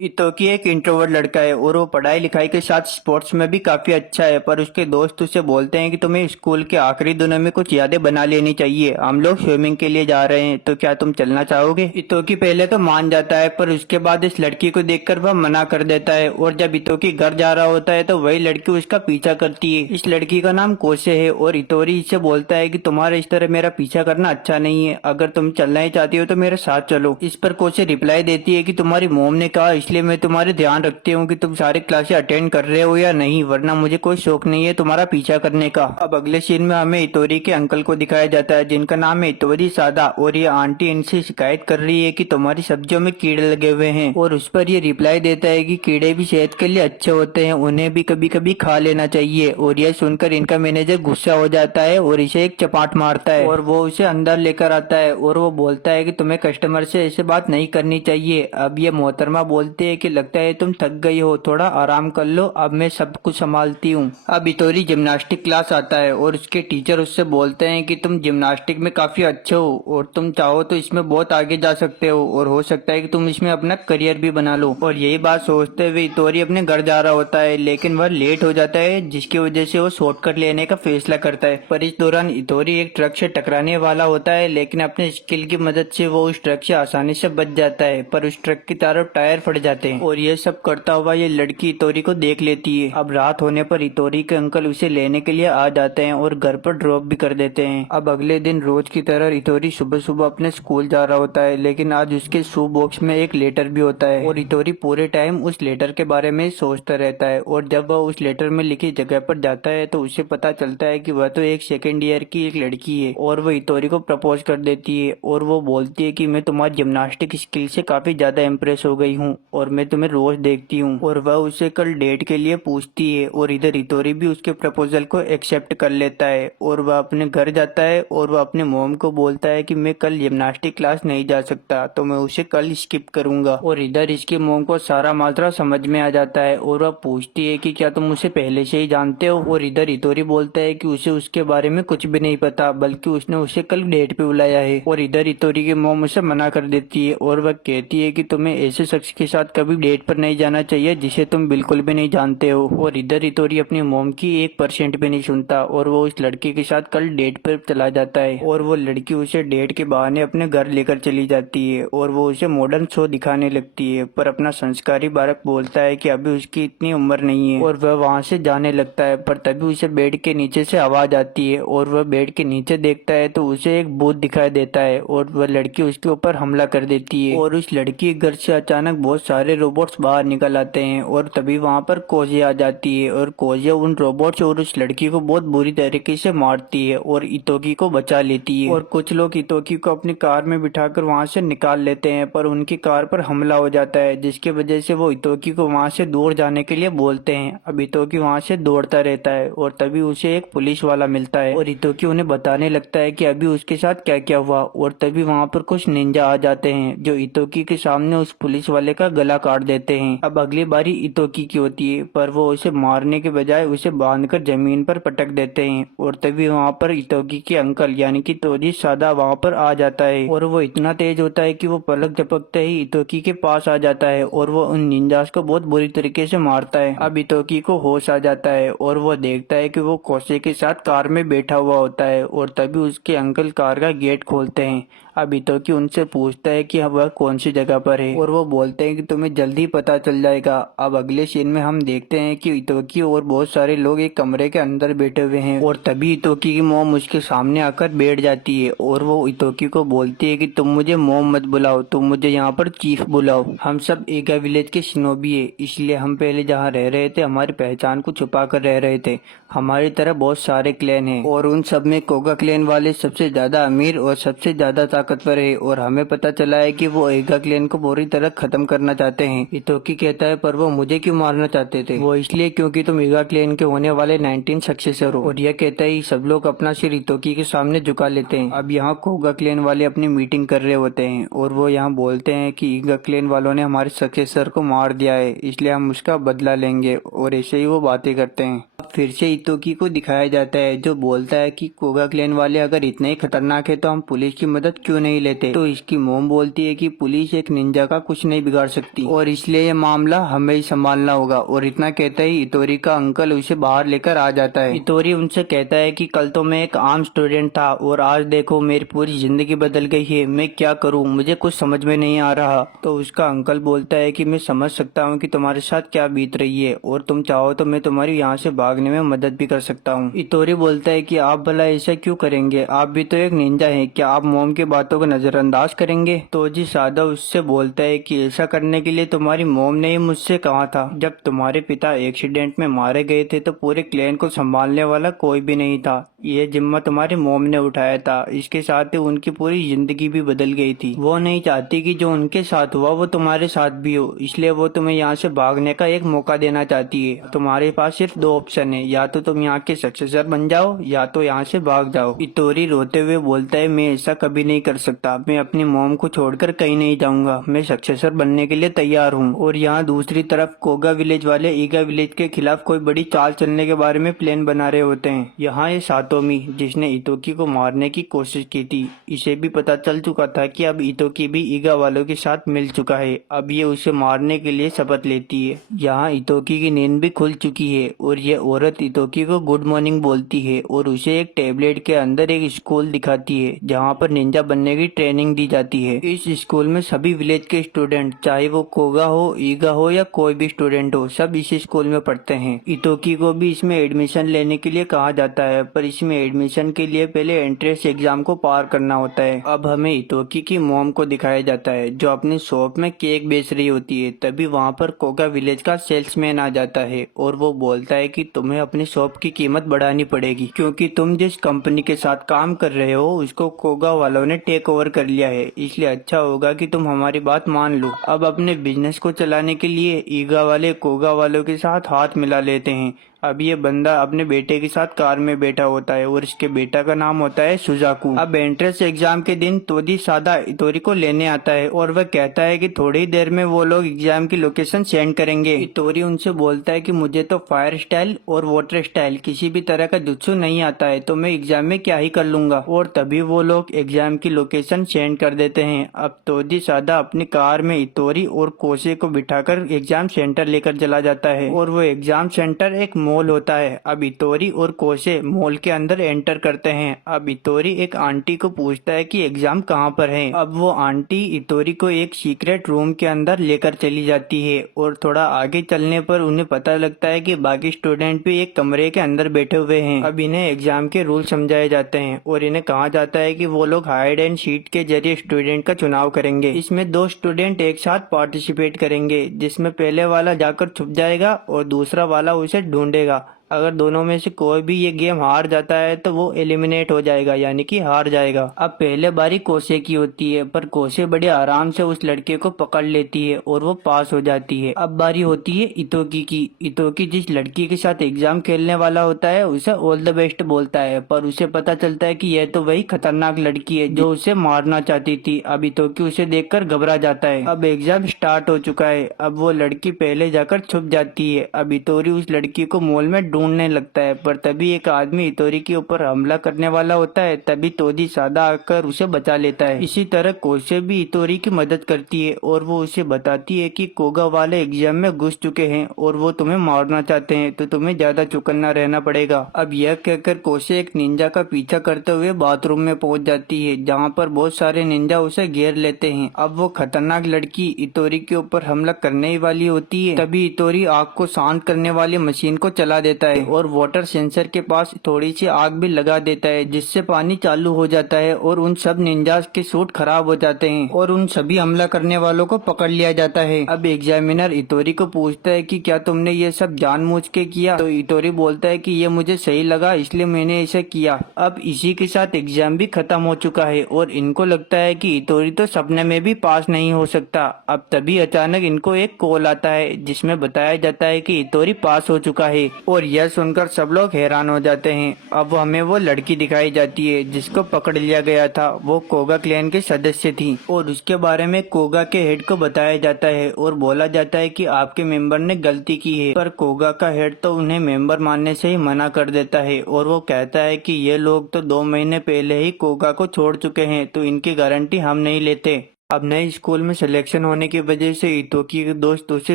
इतोकी एक इंट्रोवर्ट लड़का है और वो पढ़ाई लिखाई के साथ स्पोर्ट्स में भी काफी अच्छा है। पर उसके दोस्त उसे बोलते हैं कि तुम्हें स्कूल के आखिरी दिनों में कुछ यादें बना लेनी चाहिए, हम लोग स्विमिंग के लिए जा रहे हैं, तो क्या तुम चलना चाहोगे। इतोकी पहले तो मान जाता है, पर उसके बाद इस लड़की को देखकर वह मना कर देता है। और जब इतोकी घर जा रहा होता है तो वही लड़की उसका पीछा करती है। इस लड़की का नाम कोसे है और इतोरी इससे बोलता है कि तुम्हारे इस तरह मेरा पीछा करना अच्छा नहीं है, अगर तुम चलना ही चाहती हो तो मेरे साथ चलो। इस पर कोसे रिप्लाई देती है कि तुम्हारी मोम ने कहा, इसलिए मैं तुम्हारे ध्यान रखती हूँ कि तुम सारे क्लासेस अटेंड कर रहे हो या नहीं, वरना मुझे कोई शौक नहीं है तुम्हारा पीछा करने का। अब अगले सीन में हमें इतोरी के अंकल को दिखाया जाता है, जिनका नाम है इतोरी सादा। और ये आंटी इनसे शिकायत कर रही है कि तुम्हारी सब्जियों में कीड़े लगे हुए हैं। और उस पर ये रिप्लाई देता है कि कीड़े भी सेहत के लिए अच्छे होते हैं, उन्हें भी कभी कभी खा लेना चाहिए। और यह सुनकर इनका मैनेजर गुस्सा हो जाता है और इसे एक चपाट मारता है और वो उसे अंदर लेकर आता है। और वो बोलता है कि तुम्हें कस्टमर से ऐसे बात नहीं करनी चाहिए। अब ये मोहतरमा बोलते है कि लगता है तुम थक गई हो, थोड़ा आराम कर लो, अब मैं सब कुछ संभालती हूँ। अब इतोरी जिम्नास्टिक क्लास आता है और उसके टीचर उससे बोलते हैं कि तुम जिम्नास्टिक में काफी अच्छे हो और तुम चाहो तो इसमें बहुत आगे जा सकते हो और हो सकता है कि तुम इसमें अपना करियर भी बना लो। और यही बात सोचते हुए इतोरी अपने घर जा रहा होता है, लेकिन वह लेट हो जाता है, जिसकी वजह से वो शॉर्टकट लेने का फैसला करता है। पर इस दौरान इतोरी एक ट्रक से टकराने वाला होता है, लेकिन अपने स्किल की मदद से वो उस ट्रक से आसानी से बच जाता है। पर उस ट्रक की तरफ टायर फट जाते हैं और ये सब करता हुआ ये लड़की इतोरी को देख लेती है। अब रात होने पर इतोरी के अंकल उसे लेने के लिए आ जाते हैं और घर पर ड्रॉप भी कर देते हैं। अब अगले दिन रोज की तरह इतोरी सुबह सुबह अपने स्कूल जा रहा होता है, लेकिन आज उसके शू बॉक्स में एक लेटर भी होता है और इतोरी पूरे टाइम उस लेटर के बारे में सोचता रहता है। और जब वह उस लेटर में लिखी जगह पर जाता है तो उसे पता चलता है कि वह तो एक सेकेंड ईयर की एक लड़की है और वह इतोरी को प्रपोज कर देती है। और वो बोलती है कि मैं तुम्हारी जिम्नास्टिक स्किल से काफी ज्यादा इम्प्रेस हो गई हूँ और मैं तुम्हें रोज देखती हूँ। और वह उसे कल डेट के लिए पूछती है और इधर इतोरी भी उसके प्रपोजल को एक्सेप्ट कर लेता है और वह अपने घर जाता है और वह अपने मोम को बोलता है कि मैं कल जिम्नास्टिक क्लास नहीं जा सकता, तो मैं उसे कल स्किप करूंगा। और इधर इसके मोम को सारा माजरा समझ में आ जाता है और वह पूछती है कि क्या तुम उसे पहले से ही जानते हो। और इधर इतोरी बोलता है कि उसे उसके बारे में कुछ भी नहीं पता, बल्कि उसने उसे कल डेट पे बुलाया है। और इधर इतोरी की मोम उसे मना कर देती है और वह कहती है कि तुम्हें ऐसे शख्स के साथ कभी डेट पर नहीं जाना चाहिए जिसे तुम बिल्कुल भी नहीं जानते हो। और इधर इतोरी अपनी मोम की 1% भी नहीं सुनता और वो उस लड़की के साथ कल डेट पर चला जाता है। और वो लड़की उसे डेट के बहाने अपने घर लेकर चली जाती है और वो उसे मॉडर्न शो दिखाने लगती है। पर अपना संस्कारी बालक बोलता है कि अभी उसकी इतनी उम्र नहीं है और वह वहाँ से जाने लगता है। पर तभी उसे बेड के नीचे से आवाज आती है और वह बेड के नीचे देखता है तो उसे एक भूत दिखाई देता है और वह लड़की उसके ऊपर हमला कर देती है। और उस लड़की के घर से अचानक बहुत सारे रोबोट्स बाहर निकल आते हैं और तभी वहाँ पर कोजिया आ जाती है और कोजिया उन रोबोट्स और उस लड़की को बहुत बुरी तरीके से मारती है और इतोकी को बचा लेती है। और कुछ लोग इतोकी को अपनी कार में बिठाकर वहाँ से निकाल लेते हैं, पर उनकी कार पर हमला हो जाता है, जिसकी वजह से वो इतोकी को वहाँ से दूर जाने के लिए बोलते हैं। अब इतोकी वहाँ से दौड़ता रहता है और तभी उसे एक पुलिस वाला मिलता है और इतोकी उन्हें बताने लगता है कि अभी उसके साथ क्या क्या हुआ। और तभी वहाँ पर कुछ निंजा आ जाते हैं जो इतोकी के सामने उस पुलिस वाले का गला काट देते हैं। अब अगली बारी इतोकी की होती है, पर वो उसे मारने के बजाय उसे बांधकर जमीन पर पटक देते हैं। और तभी वहाँ पर इतोकी के अंकल यानी कि तोजी सादा वहाँ पर आ जाता है और वो इतना तेज होता है कि वो पलक झपकते ही इतोकी के पास आ जाता है और वो उन निंजास को बहुत बुरी तरीके से मारता है। अब इतोकी को होश आ जाता है और वो देखता है कि वो कोसे के साथ कार में बैठा हुआ होता है और तभी उसके अंकल कार का गेट खोलते हैं। अब इतोकी उनसे पूछता है कि वह कौन सी जगह पर है और वो बोलते हैं कि तुम्हें जल्दी पता चल जाएगा। अब अगले सीन में हम देखते हैं कि इतोकी और बहुत सारे लोग एक कमरे के अंदर बैठे हुए हैं और तभी इतोकी की मोम उसके सामने आकर बैठ जाती है और वो इतोकी को बोलती है कि तुम मुझे मोम मत बुलाओ, तुम मुझे यहाँ पर चीफ बुलाओ। हम सब एगा विलेज के शिनोबी है, इसलिए हम पहले जहाँ रह रहे थे हमारी पहचान को छुपा कर रह रहे थे। हमारी तरह बहुत सारे क्लैन हैं और उन सब में कोगा क्लैन वाले सबसे ज्यादा अमीर और सबसे ज्यादा ताकतवर है और हमें पता चला है कि वो एगा क्लैन को पूरी तरह खत्म करना चाहते हैं। इतोकी कहता है पर वो मुझे क्यों मारना चाहते थे। वो इसलिए क्योंकि तुम एगा क्लैन के होने वाले 19 सक्सेसर हो। और यह कहता है सब लोग अपना सिर इतोकी के सामने झुका लेते हैं। अब यहाँ कोगा क्लैन वाले अपनी मीटिंग कर रहे होते हैं और वो यहाँ बोलते हैं कि ईगा क्लैन वालों ने हमारे सक्सेसर को मार दिया है, इसलिए हम उसका बदला लेंगे। और ऐसे ही वो बातें करते हैं। फिर से इतोकी को दिखाया जाता है जो बोलता है कि कोगा क्लैन वाले अगर इतने ही खतरनाक है तो हम पुलिस की मदद क्यों क्यों नहीं लेते। तो इसकी मोम बोलती है कि पुलिस एक निंजा का कुछ नहीं बिगाड़ सकती और इसलिए ये मामला हमें ही संभालना होगा। और इतना कहते ही इतोरी का अंकल उसे बाहर लेकर आ जाता है। इतोरी उनसे कहता है कि कल तो मैं एक आम स्टूडेंट था और आज देखो मेरी पूरी जिंदगी बदल गई है, मैं क्या करूं, मुझे कुछ समझ में नहीं आ रहा। तो उसका अंकल बोलता है कि मैं समझ सकता हूं कि तुम्हारे साथ क्या बीत रही है और तुम चाहो तो मैं तुम्हारी यहाँ से भागने में मदद भी कर सकता हूँ। इतोरी बोलता है कि आप भला ऐसा क्यों करेंगे, आप भी तो एक निंजा हैं, क्या आप मोम की बातों को नजरअंदाज करेंगे। तोजी सादा उससे बोलता है कि ऐसा करने के लिए तुम्हारी मोम ने ही मुझसे कहा था। जब तुम्हारे पिता एक्सीडेंट में मारे गए थे तो पूरे क्लैन को संभालने वाला कोई भी नहीं था, ये जिम्मा तुम्हारी मोम ने उठाया था। इसके साथ ही उनकी पूरी जिंदगी भी बदल गई थी। वो नहीं चाहती कि जो उनके साथ हुआ वो तुम्हारे साथ भी हो, इसलिए वो तुम्हें यहाँ से भागने का एक मौका देना चाहती है। तुम्हारे पास सिर्फ दो ऑप्शन है, या तो तुम यहाँ के सक्सेसर बन जाओ या तो यहाँ से भाग जाओ। इतोरी रोते हुए बोलता है मैं ऐसा कभी नहीं कर सकता, मैं अपनी मोम को छोड़कर कहीं नहीं जाऊंगा, मैं सक्सेसर बनने के लिए तैयार हूँ। और यहाँ दूसरी तरफ कोगा विलेज वाले ईगा विलेज के खिलाफ कोई बड़ी चाल चलने के बारे में प्लान बना रहे होते हैं। यहाँ ये सातोमी जिसने इतोकी को मारने की कोशिश की थी, इसे भी पता चल चुका था कि अब इतोकी भी ईगा वालों के साथ मिल चुका है। अब ये उसे मारने के लिए शपथ लेती है। यहाँ इतोकी की नींद भी खुल चुकी है और ये औरत इतोकी को गुड मॉर्निंग बोलती है और उसे एक टेबलेट के अंदर एक स्कूल दिखाती है जहाँ पर निंजा बनने की ट्रेनिंग दी जाती है। इस स्कूल में सभी विलेज के स्टूडेंट, चाहे वो कोगा हो, ईगा हो या कोई भी स्टूडेंट हो, सब इस स्कूल में पढ़ते हैं। इतोकी को भी इसमें एडमिशन लेने के लिए कहा जाता है, पर इसमें एडमिशन के लिए पहले एंट्रेंस एग्जाम को पार करना होता है। अब हमें इतोकी की मॉम को दिखाया जाता है जो अपनी शॉप में केक बेच रही होती है। तभी वहाँ पर कोगा विलेज का सेल्समैन आ जाता है और वो बोलता है कि तुम्हें अपनी शॉप की कीमत बढ़ानी पड़ेगी क्योंकि तुम जिस कंपनी के साथ काम कर रहे हो उसको कोगा वालों ने टेक ओवर कर लिया है, इसलिए अच्छा होगा कि तुम हमारी बात मान लो। अब अपने बिजनेस को चलाने के लिए ईगा वाले कोगा वालों के साथ हाथ मिला लेते हैं। अब ये बंदा अपने बेटे के साथ कार में बैठा होता है और इसके बेटा का नाम होता है सुजाकू। अब एंट्रेंस एग्जाम के दिन तोजी सादा इतोरी को लेने आता है और वह कहता है कि थोड़ी देर में वो लोग एग्जाम की लोकेशन सेंड करेंगे। इतोरी उनसे बोलता है कि मुझे तो फायर स्टाइल और वाटर स्टाइल किसी भी तरह का जुत्सु नहीं आता है, तो मैं एग्जाम में क्या ही कर लूंगा। और तभी वो लोग एग्जाम की लोकेशन सेंड कर देते हैं। अब तोजी सादा अपनी कार में इतोरी और कोसे को बिठाकर एग्जाम सेंटर लेकर चला जाता है और वो एग्जाम सेंटर एक मॉल होता है। अब इतोरी और कोसे मॉल के अंदर एंटर करते हैं। अब इतोरी एक आंटी को पूछता है कि एग्जाम कहाँ पर है। अब वो आंटी इतोरी को एक सीक्रेट रूम के अंदर लेकर चली जाती है और थोड़ा आगे चलने पर उन्हें पता लगता है कि बाकी स्टूडेंट भी एक कमरे के अंदर बैठे हुए हैं। अब इन्हें एग्जाम के रूल समझाए जाते हैं और इन्हें कहा जाता है कि वो लोग हाइड एंड सीट के जरिए स्टूडेंट का चुनाव करेंगे। इसमें दो स्टूडेंट एक साथ पार्टिसिपेट करेंगे, जिसमें पहले वाला जाकर छुप जाएगा और दूसरा वाला उसे ढूंढेगा। अगर दोनों में से कोई भी ये गेम हार जाता है तो वो एलिमिनेट हो जाएगा, यानी कि हार जाएगा। अब पहले बारी कोसे की होती है, पर कोसे बड़े आराम से उस लड़के को पकड़ लेती है और वो पास हो जाती है। अब बारी होती है इतोकी की। इतोकी जिस लड़की के साथ एग्जाम खेलने वाला होता है उसे ऑल द बेस्ट बोलता है, पर उसे पता चलता है कि यह तो वही खतरनाक लड़की है जो उसे मारना चाहती थी। अब इतोकी उसे देखकर घबरा जाता है। अब एग्जाम स्टार्ट हो चुका है। अब वो लड़की पहले जाकर छुप जाती है। अब इतोरी उस लड़की को मॉल में ढूंढने लगता है, पर तभी एक आदमी इतोरी के ऊपर हमला करने वाला होता है। तभी तोजी सादा आकर उसे बचा लेता है। इसी तरह कोसे भी इतोरी की मदद करती है और वो उसे बताती है कि कोगा वाले एग्जाम में घुस चुके हैं और वो तुम्हें मारना चाहते हैं, तो तुम्हें ज्यादा चौकन्ना रहना पड़ेगा। अब यह कहकर कोसे एक निंजा का पीछा करते हुए बाथरूम में पहुंच जाती है, जहाँ पर बहुत सारे निंजा उसे घेर लेते हैं। अब वो खतरनाक लड़की इतोरी के ऊपर हमला करने ही वाली होती है। तभी इतोरी आग को शांत करने वाली मशीन को चला देता है और वाटर सेंसर के पास थोड़ी सी आग भी लगा देता है, जिससे पानी चालू हो जाता है और उन सब निंजास के सूट खराब हो जाते हैं और उन सभी हमला करने वालों को पकड़ लिया जाता है। अब एग्जामिनर इतोरी को पूछता है कि क्या तुमने ये सब जानबूझ के किया, तो इतोरी बोलता है कि ये मुझे सही लगा इसलिए मैंने इसे किया। अब इसी के साथ एग्जाम भी खत्म हो चुका है और इनको लगता है कि इतोरी तो सपने में भी पास नहीं हो सकता। अब तभी अचानक इनको एक कॉल आता है जिसमें बताया जाता है कि इतोरी पास हो चुका है और यह सुनकर सब लोग हैरान हो जाते हैं। अब हमें वो लड़की दिखाई जाती है जिसको पकड़ लिया गया था। वो कोगा क्लैन के सदस्य थी और उसके बारे में कोगा के हेड को बताया जाता है और बोला जाता है कि आपके मेंबर ने गलती की है। पर कोगा का हेड तो उन्हें मेंबर मानने से ही मना कर देता है और वो कहता है कि ये लोग तो 2 महीने पहले ही कोगा को छोड़ चुके हैं, तो इनकी गारंटी हम नहीं लेते। अब नए स्कूल में सिलेक्शन होने की वजह से इतोकी के दोस्त उसे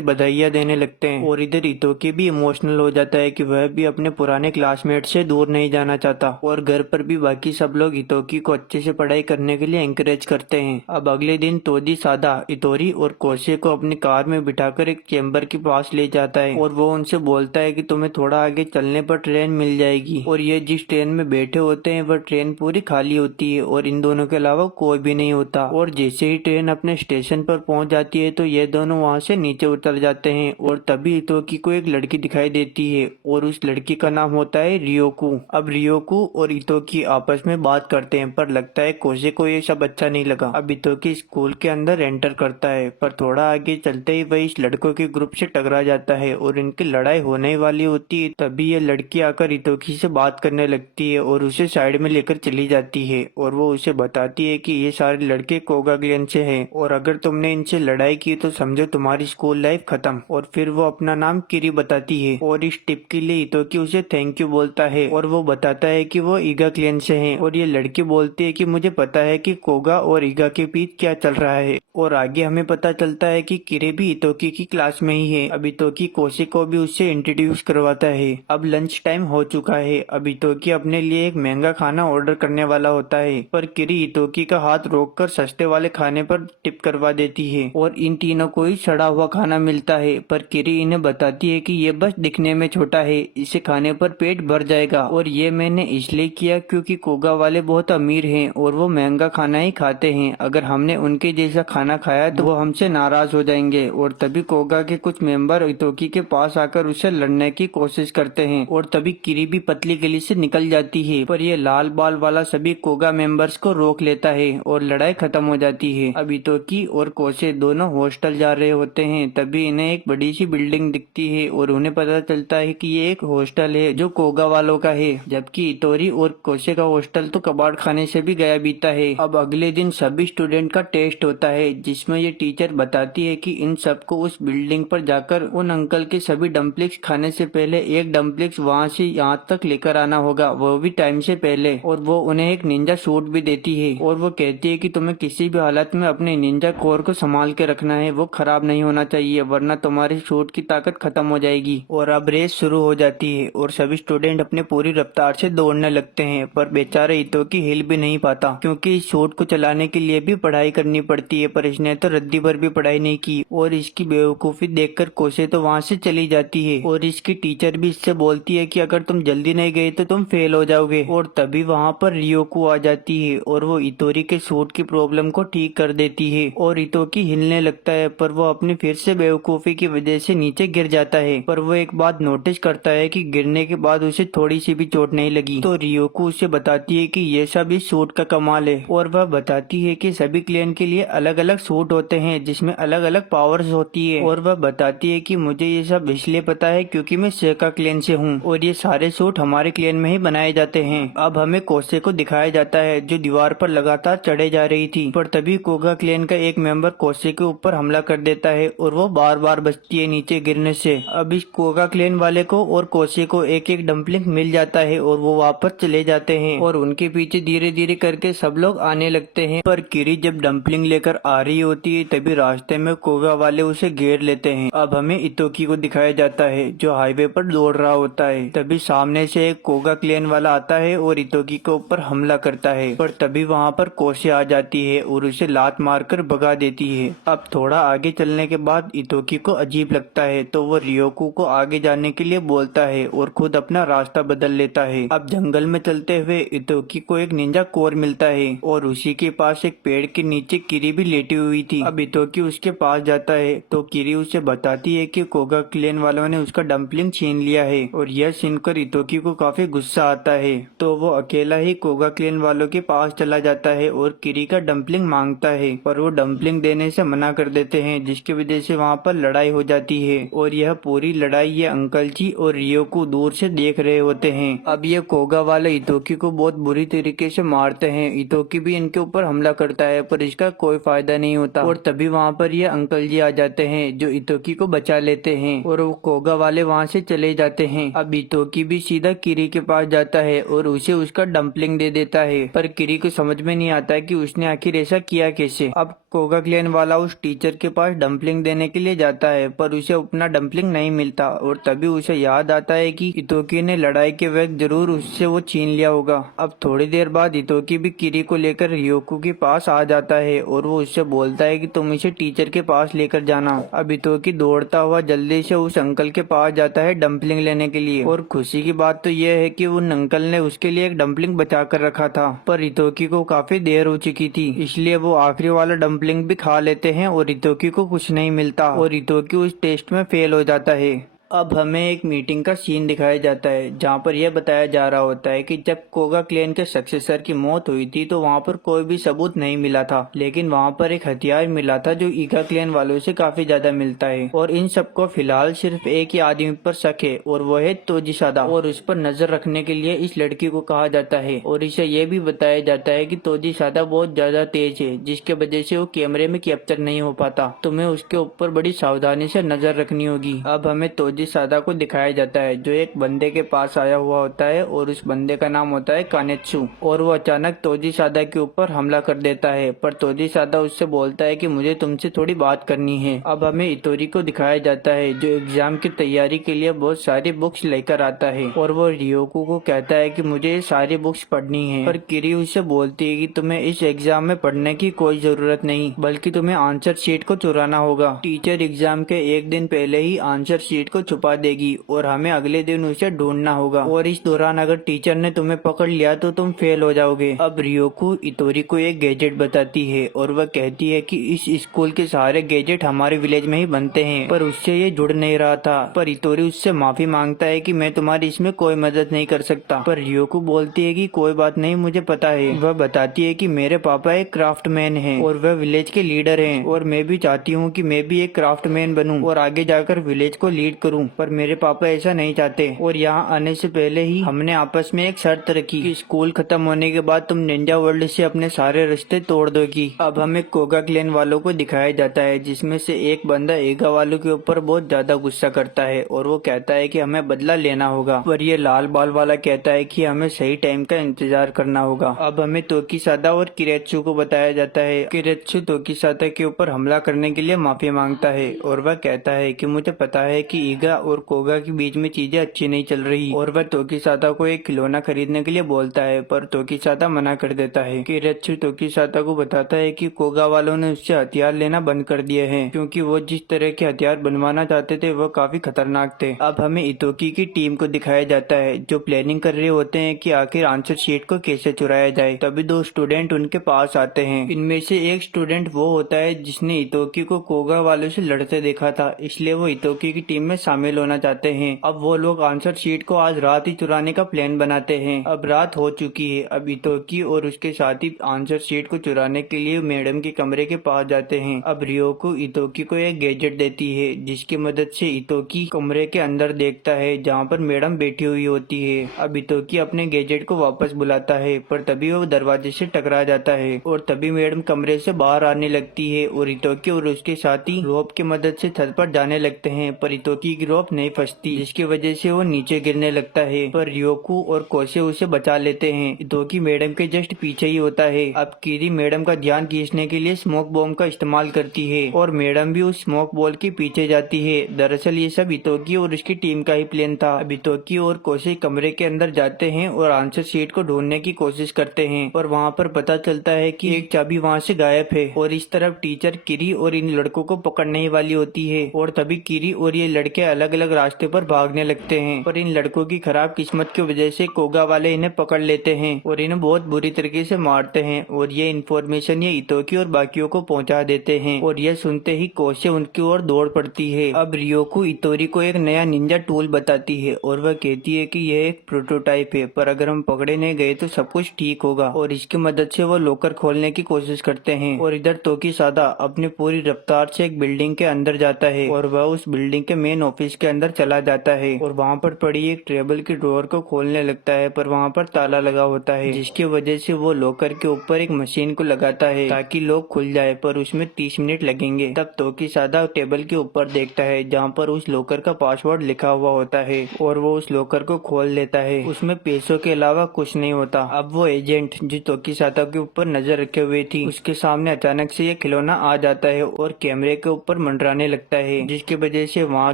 बधाइयां देने लगते हैं और इधर इतोकी भी इमोशनल हो जाता है कि वह भी अपने पुराने क्लासमेट से दूर नहीं जाना चाहता। और घर पर भी बाकी सब लोग इतोकी को अच्छे से पढ़ाई करने के लिए एंकरेज करते हैं। अब अगले दिन तोजी सादा इतोरी और कोशे को अपनी कार में बिठाकर एक चैम्बर के पास ले जाता है और वो उनसे बोलता है कि तुम्हें थोड़ा आगे चलने पर ट्रेन मिल जाएगी। और ये जिस ट्रेन में बैठे होते हैं वह ट्रेन पूरी खाली होती है और इन दोनों के अलावा कोई भी नहीं होता। और जैसे ही ट्रेन अपने स्टेशन पर पहुंच जाती है तो ये दोनों वहां से नीचे उतर जाते हैं और तभी इतोकी को एक लड़की दिखाई देती है और उस लड़की का नाम होता है रियोकू। अब रियोकू और इतोकी आपस में बात करते हैं पर लगता है कोशे को ये सब अच्छा नहीं लगा। अब इतोकी स्कूल के अंदर एंटर करता है पर थोड़ा आगे चलते ही वह इस लड़कों के ग्रुप से टकरा जाता है और इनकी लड़ाई होने वाली होती है। तभी ये लड़की आकर इतोकी से बात करने लगती है और उसे साइड में लेकर चली जाती है और वो उसे बताती है कि ये सारे लड़के कोगा क्लैन से हैं और अगर तुमने इनसे लड़ाई की तो समझो तुम्हारी स्कूल लाइफ खत्म। और फिर वो अपना नाम किरी बताती है और इस टिप के लिए इतोकी उसे थैंक यू बोलता है और वो बताता है कि वो ईगा क्लैन से हैं। और ये लड़की बोलती है कि मुझे पता है कि कोगा और ईगा के बीच क्या चल रहा है। और आगे हमें पता चलता है कि किरी भी इतोकी की क्लास में ही है। अब इतोकी कोशे को भी उससे इंट्रोड्यूस करवाता है। अब लंच टाइम हो चुका है। अब इतोकी अपने लिए एक महंगा खाना ऑर्डर करने वाला होता है पर किरी इतोकी का हाथ रोककर सस्ते वाले खाने पर टिप करवा देती है और इन तीनों को ही सड़ा हुआ खाना मिलता है। पर किरी इन्हें बताती है कि ये बस दिखने में छोटा है, इसे खाने पर पेट भर जाएगा और ये मैंने इसलिए किया क्योंकि कोगा वाले बहुत अमीर हैं और वो महंगा खाना ही खाते हैं। अगर हमने उनके जैसा खाना खाया तो वो हमसे नाराज हो जाएंगे। और तभी कोगा के कुछ मेंबर इतोकी के पास आकर उसे लड़ने की कोशिश करते हैं और तभी किरी भी पतली गली से निकल जाती है पर ये लाल बाल वाला सभी कोगा मेंबर्स को रोक लेता है और लड़ाई खत्म हो जाती है। अब इतोकी और कोशे दोनों हॉस्टल जा रहे होते हैं तभी इन्हें एक बड़ी सी बिल्डिंग दिखती है और उन्हें पता चलता है कि ये एक हॉस्टल है जो कोगा वालों का है, जबकि इतोरी और कोशे का हॉस्टल तो कबाड़ खाने से भी गया बीता है। अब अगले दिन सभी स्टूडेंट का टेस्ट होता है जिसमें ये टीचर बताती है कि इन सबको उस बिल्डिंग पर जाकर उन अंकल के सभी डम्पलिंग्स खाने से पहले एक डम्पलिंग्स वहाँ से यहाँ तक लेकर आना होगा, वो भी टाइम से पहले। और वो उन्हें एक निंजा सूट भी देती है और वो कहती है कि तुम्हें किसी भी हालत में अपने निंजा कोर को संभाल के रखना है, वो खराब नहीं होना चाहिए वरना तुम्हारे सूट की ताकत खत्म हो जाएगी। और अब रेस शुरू हो जाती है और सभी स्टूडेंट अपने पूरी रफ्तार से दौड़ने लगते हैं पर बेचारे इतोकी हिल भी नहीं पाता क्योंकि इस सूट को चलाने के लिए भी पढ़ाई करनी पड़ती है पर इसने तो रद्दी भर भी पढ़ाई नहीं की। और इसकी बेवकूफी देखकर कोशे तो वहाँ से चली जाती है और इसकी टीचर भी इससे बोलती है कि अगर तुम जल्दी नहीं गए तो तुम फेल हो जाओगे। और तभी वहाँ पर रियोकू आ जाती है और वो इतोरी के सूट की प्रॉब्लम को ठीक कर देती है और इतोकी हिलने लगता है पर वो अपनी फिर से बेवकूफी की वजह से नीचे गिर जाता है। पर वो एक बात नोटिस करता है कि गिरने के बाद उसे थोड़ी सी भी चोट नहीं लगी। तो रियोकू उसे बताती है कि ये सब इस सूट का कमाल है और वह बताती है कि सभी क्लैन के लिए अलग अलग सूट होते हैं जिसमें अलग अलग पावर्स होती है। और वह बताती है कि मुझे ये सब इसलिए पता है क्योंकि मैं सेका क्लैन से हूँ और ये सारे सूट हमारे क्लैन में ही बनाए जाते हैं। अब हमें कोशे को दिखाया जाता है जो दीवार पर लगातार चढ़े जा रही थी पर तभी कोगा क्लैन का एक मेंबर कोशे के ऊपर हमला कर देता है और वो बार बार बचती है नीचे गिरने से। अब इस कोगा क्लैन वाले को और कोशे को एक एक डम्पलिंग मिल जाता है और वो वापस चले जाते हैं और उनके पीछे धीरे धीरे करके सब लोग आने लगते हैं। पर किरी जब डम्पलिंग लेकर आ रही होती है तभी रास्ते में कोगा वाले उसे घेर लेते हैं। अब हमें इतोकी को दिखाया जाता है जो हाईवे पर दौड़ रहा होता है। तभी सामने से एक कोगा क्लैन वाला आता है और इतोकी के ऊपर हमला करता है पर तभी वहाँ पर कोशे आ जाती है और उसे लात मारकर भगा देती है। अब थोड़ा आगे चलने के बाद इतोकी को अजीब लगता है तो वो रियोकू को आगे जाने के लिए बोलता है और खुद अपना रास्ता बदल लेता है। अब जंगल में चलते हुए इतोकी को एक निंजा कोर मिलता है और उसी के पास एक पेड़ के नीचे किरी भी लेटी हुई थी। अब इतोकी उसके पास जाता है तो किरी उसे बताती है कि कोगा क्लैन वालों ने उसका डम्पलिंग छीन लिया है और यह सुनकर इतोकी को काफी गुस्सा आता है तो वो अकेला ही कोगा क्लैन वालों के पास चला जाता है और किरी का डम्पलिंग मांगता है, पर वो डम्पलिंग देने से मना कर देते हैं, जिसकी वजह से वहाँ पर लड़ाई हो जाती है। और यह पूरी लड़ाई ये अंकल जी और रियोकू दूर से देख रहे होते हैं। अब ये कोगा वाले इतोकी को बहुत बुरी तरीके से मारते हैं। इतोकी भी इनके ऊपर हमला करता है, पर इसका कोई फायदा नहीं होता। और तभी वहाँ पर ये अंकल जी आ जाते हैं, जो इतोकी को बचा लेते हैं और वो कोगा वाले वहाँ से चले जाते हैं। अब इतोकी भी सीधा किरी के पास जाता है और उसे उसका डम्पलिंग दे देता है, पर किरी को समझ में नहीं आता है कि उसने आखिर ऐसा किया कैसे। अब कोगा क्लेन वाला उस टीचर के पास डम्पलिंग देने के लिए जाता है, पर उसे अपना डम्पलिंग नहीं मिलता। और तभी उसे याद आता है कि इतोकी ने लड़ाई के वक्त जरूर उससे वो छीन लिया होगा। अब थोड़ी देर बाद इतोकी भी किरी को लेकर रियोकू के पास आ जाता है और वो उससे बोलता है कि तुम इसे टीचर के पास लेकर जाना। अब इतोकी दौड़ता हुआ जल्दी से उस अंकल के पास जाता है डम्पलिंग लेने के लिए। और खुशी की बात तो यह है कि उन अंकल ने उसके लिए एक डम्पलिंग बचा कर रखा था, पर इतोकी को काफी देर हो चुकी थी, इसलिए वो आखिरी वाला डम्पलिंग भी खा लेते हैं और इतोकी को कुछ नहीं मिलता और इतोकी उस टेस्ट में फेल हो जाता है। अब हमें एक मीटिंग का सीन दिखाया जाता है, जहाँ पर यह बताया जा रहा होता है कि जब कोगा क्लेन के सक्सेसर की मौत हुई थी तो वहाँ पर कोई भी सबूत नहीं मिला था, लेकिन वहाँ पर एक हथियार मिला था जो ईगा क्लेन वालों से काफी ज्यादा मिलता है। और इन सबको फिलहाल सिर्फ एक ही आदमी पर शक है और वो है तोजीसादा, और उस पर नजर रखने के लिए इस लड़की को कहा जाता है। और इसे ये भी बताया जाता है कि तोजीसादा बहुत ज्यादा तेज है, जिसके वजह से वो कैमरे में कैप्चर नहीं हो पाता। तुम्हें उसके ऊपर बड़ी सावधानी से नजर रखनी होगी। अब हमें तोजीसादा को दिखाया जाता है, जो एक बंदे के पास आया हुआ होता है और उस बंदे का नाम होता है कानेत्सु। और वो अचानक तोजीसादा के ऊपर हमला कर देता है, पर तोजीसादा उससे बोलता है कि मुझे तुमसे थोड़ी बात करनी है। अब हमें इतोरी को दिखाया जाता है, जो एग्जाम की तैयारी के लिए बहुत सारी बुक्स लेकर आता है और वो रियोकू को कहता है कि मुझे ये सारी बुक्स पढ़नी है। पर किरी उससे बोलती है कि तुम्हें इस एग्जाम में पढ़ने की कोई जरूरत नहीं, बल्कि तुम्हें आंसर शीट को चुराना होगा। टीचर एग्जाम के एक दिन पहले ही आंसर शीट को छुपा देगी और हमें अगले दिन उसे ढूंढना होगा, और इस दौरान अगर टीचर ने तुम्हें पकड़ लिया तो तुम फेल हो जाओगे। अब रियोकू इतोरी को एक गैजेट बताती है और वह कहती है कि इस स्कूल के सारे गैजेट हमारे विलेज में ही बनते हैं, पर उससे ये जुड़ नहीं रहा था। पर इतोरी उससे माफी मांगता है कि मैं तुम्हारी इसमें कोई मदद नहीं कर सकता। पर रियोकू बोलती है कि कोई बात नहीं, मुझे पता है। वह बताती है कि मेरे पापा एक क्राफ्टमैन हैं और वह विलेज के लीडर हैं, और मैं भी चाहती हूँ कि मैं भी एक क्राफ्टमैन बनूं और आगे जाकर विलेज को लीड करूं, पर मेरे पापा ऐसा नहीं चाहते। और यहाँ आने से पहले ही हमने आपस में एक शर्त रखी कि स्कूल खत्म होने के बाद तुम निंजा वर्ल्ड से अपने सारे रिश्ते तोड़ दोगी। अब हमें कोगा क्लेन वालों को दिखाया जाता है, जिसमें से एक बंदा ईगा वालों के ऊपर बहुत ज्यादा गुस्सा करता है और वो कहता है कि हमें बदला लेना होगा, पर ये लाल बाल वाला कहता है कि हमें सही टाइम का इंतजार करना होगा। अब हमें तोकीसादा और किरेत्सु को बताया जाता है। किरेत्सु तोकीसादा के ऊपर हमला करने के लिए माफी मांगता है और वह कहता है कि मुझे पता है कि ईगा और कोगा के बीच में चीजें अच्छी नहीं चल रही, और वह तोकीसादा को एक खिलौना खरीदने के लिए बोलता है, पर तोकीसादा मना कर देता है। किरेत्सु तोकीसादा को बताता है कि कोगा वालों ने उससे हथियार लेना बंद कर दिए हैं, क्योंकि वो जिस तरह के हथियार बनवाना चाहते थे वह काफी खतरनाक थे। अब हमें इतोकी की टीम को दिखाया जाता है, जो प्लानिंग कर रहे होते हैं कि आखिर आंसर शीट को कैसे चुराया जाए। तभी दो स्टूडेंट उनके पास आते हैं। इनमें से एक स्टूडेंट वो होता है जिसने इतोकी को कोगा वालों से लड़ते देखा था, इसलिए वो इतोकी की टीम में शामिल होना चाहते हैं। अब वो लोग आंसर शीट को आज रात ही चुराने का प्लान बनाते हैं। अब रात हो चुकी है। अब इतोकी और उसके साथी आंसर शीट को चुराने के लिए मैडम के कमरे के पास जाते हैं। अब रियोकू इतोकी को एक गैजेट देती है, जिसकी मदद से इतोकी कमरे के अंदर देखता है जहाँ पर मैडम बैठी हुई होती है। अब इतोकी अपने गैजेट को वापस बुलाता है, पर तभी वो दरवाजे से टकरा जाता है और तभी मैडम कमरे से बाहर आने लगती है और इतोकी और उसके साथी रोप की मदद से छत पर जाने लगते हैं, पर इतोकी की रोप नहीं फंसती, जिसकी वजह से वो नीचे गिरने लगता है। पर रियोकू और कोसे उसे बचा लेते हैं। इतोकी मैडम के जस्ट पीछे ही होता है। अब किरी मैडम का ध्यान खींचने के लिए स्मोक बॉम्ब का इस्तेमाल करती है और मैडम भी उस स्मोक बॉल के पीछे जाती है। दरअसल ये सब इतोकी और उसकी टीम का ही प्लान था। अब इतोकी और कोसे कमरे के अंदर जाते हैं और आंसर शीट को ढूंढने की कोशिश करते हैं, और वहाँ पर पता चलता है कि एक चाबी वहाँ से गायब है। और इस तरफ टीचर किरी और इन लड़कों को पकड़ने ही वाली होती है, और तभी किरी और ये लड़के अलग अलग रास्ते पर भागने लगते हैं, पर इन लड़कों की खराब किस्मत की वजह से कोगा वाले इन्हें पकड़ लेते हैं और इन्हें बहुत बुरी तरीके से मारते हैं और ये इन्फॉर्मेशन ये इतोकी और बाकियों को पहुंचा देते हैं और यह सुनते ही कोसे उनकी ओर दौड़ पड़ती है। अब रियोको इतोरी को एक नया निंजा टूल बताती है और वह कहती है कि यह एक प्रोटोटाइप है, पर अगर हम पकड़े नहीं गए तो सब कुछ ठीक होगा और इसकी मदद से वो लॉकर खोलने की कोशिश करते हैं। और इधर तोकी सादा अपनी पूरी रफ्तार से एक बिल्डिंग के अंदर जाता है और वह उस बिल्डिंग के मेन ऑफिस के अंदर चला जाता है और वहाँ पर पड़ी एक टेबल की ड्रॉअर को खोलने लगता है, पर वहाँ पर ताला लगा होता है, जिसकी वजह से वो लॉकर के ऊपर एक मशीन को लगाता है ताकि लॉक खुल जाए, पर उसमें 30 मिनट लगेंगे। तब तोकी सादा टेबल के ऊपर देखता है जहाँ पर उस लॉकर का पासवर्ड लिखा हुआ होता है और वो उस लॉकर को खोल लेता है। उसमें पैसों के अलावा कुछ नहीं होता। अब वो एजेंट जो तोकी सादा के ऊपर नजर रखे हुए थी, उसके सामने अचानक से ये खिलौना आ जाता है और कैमरे के ऊपर मंडराने लगता है, जिसकी वजह से वहाँ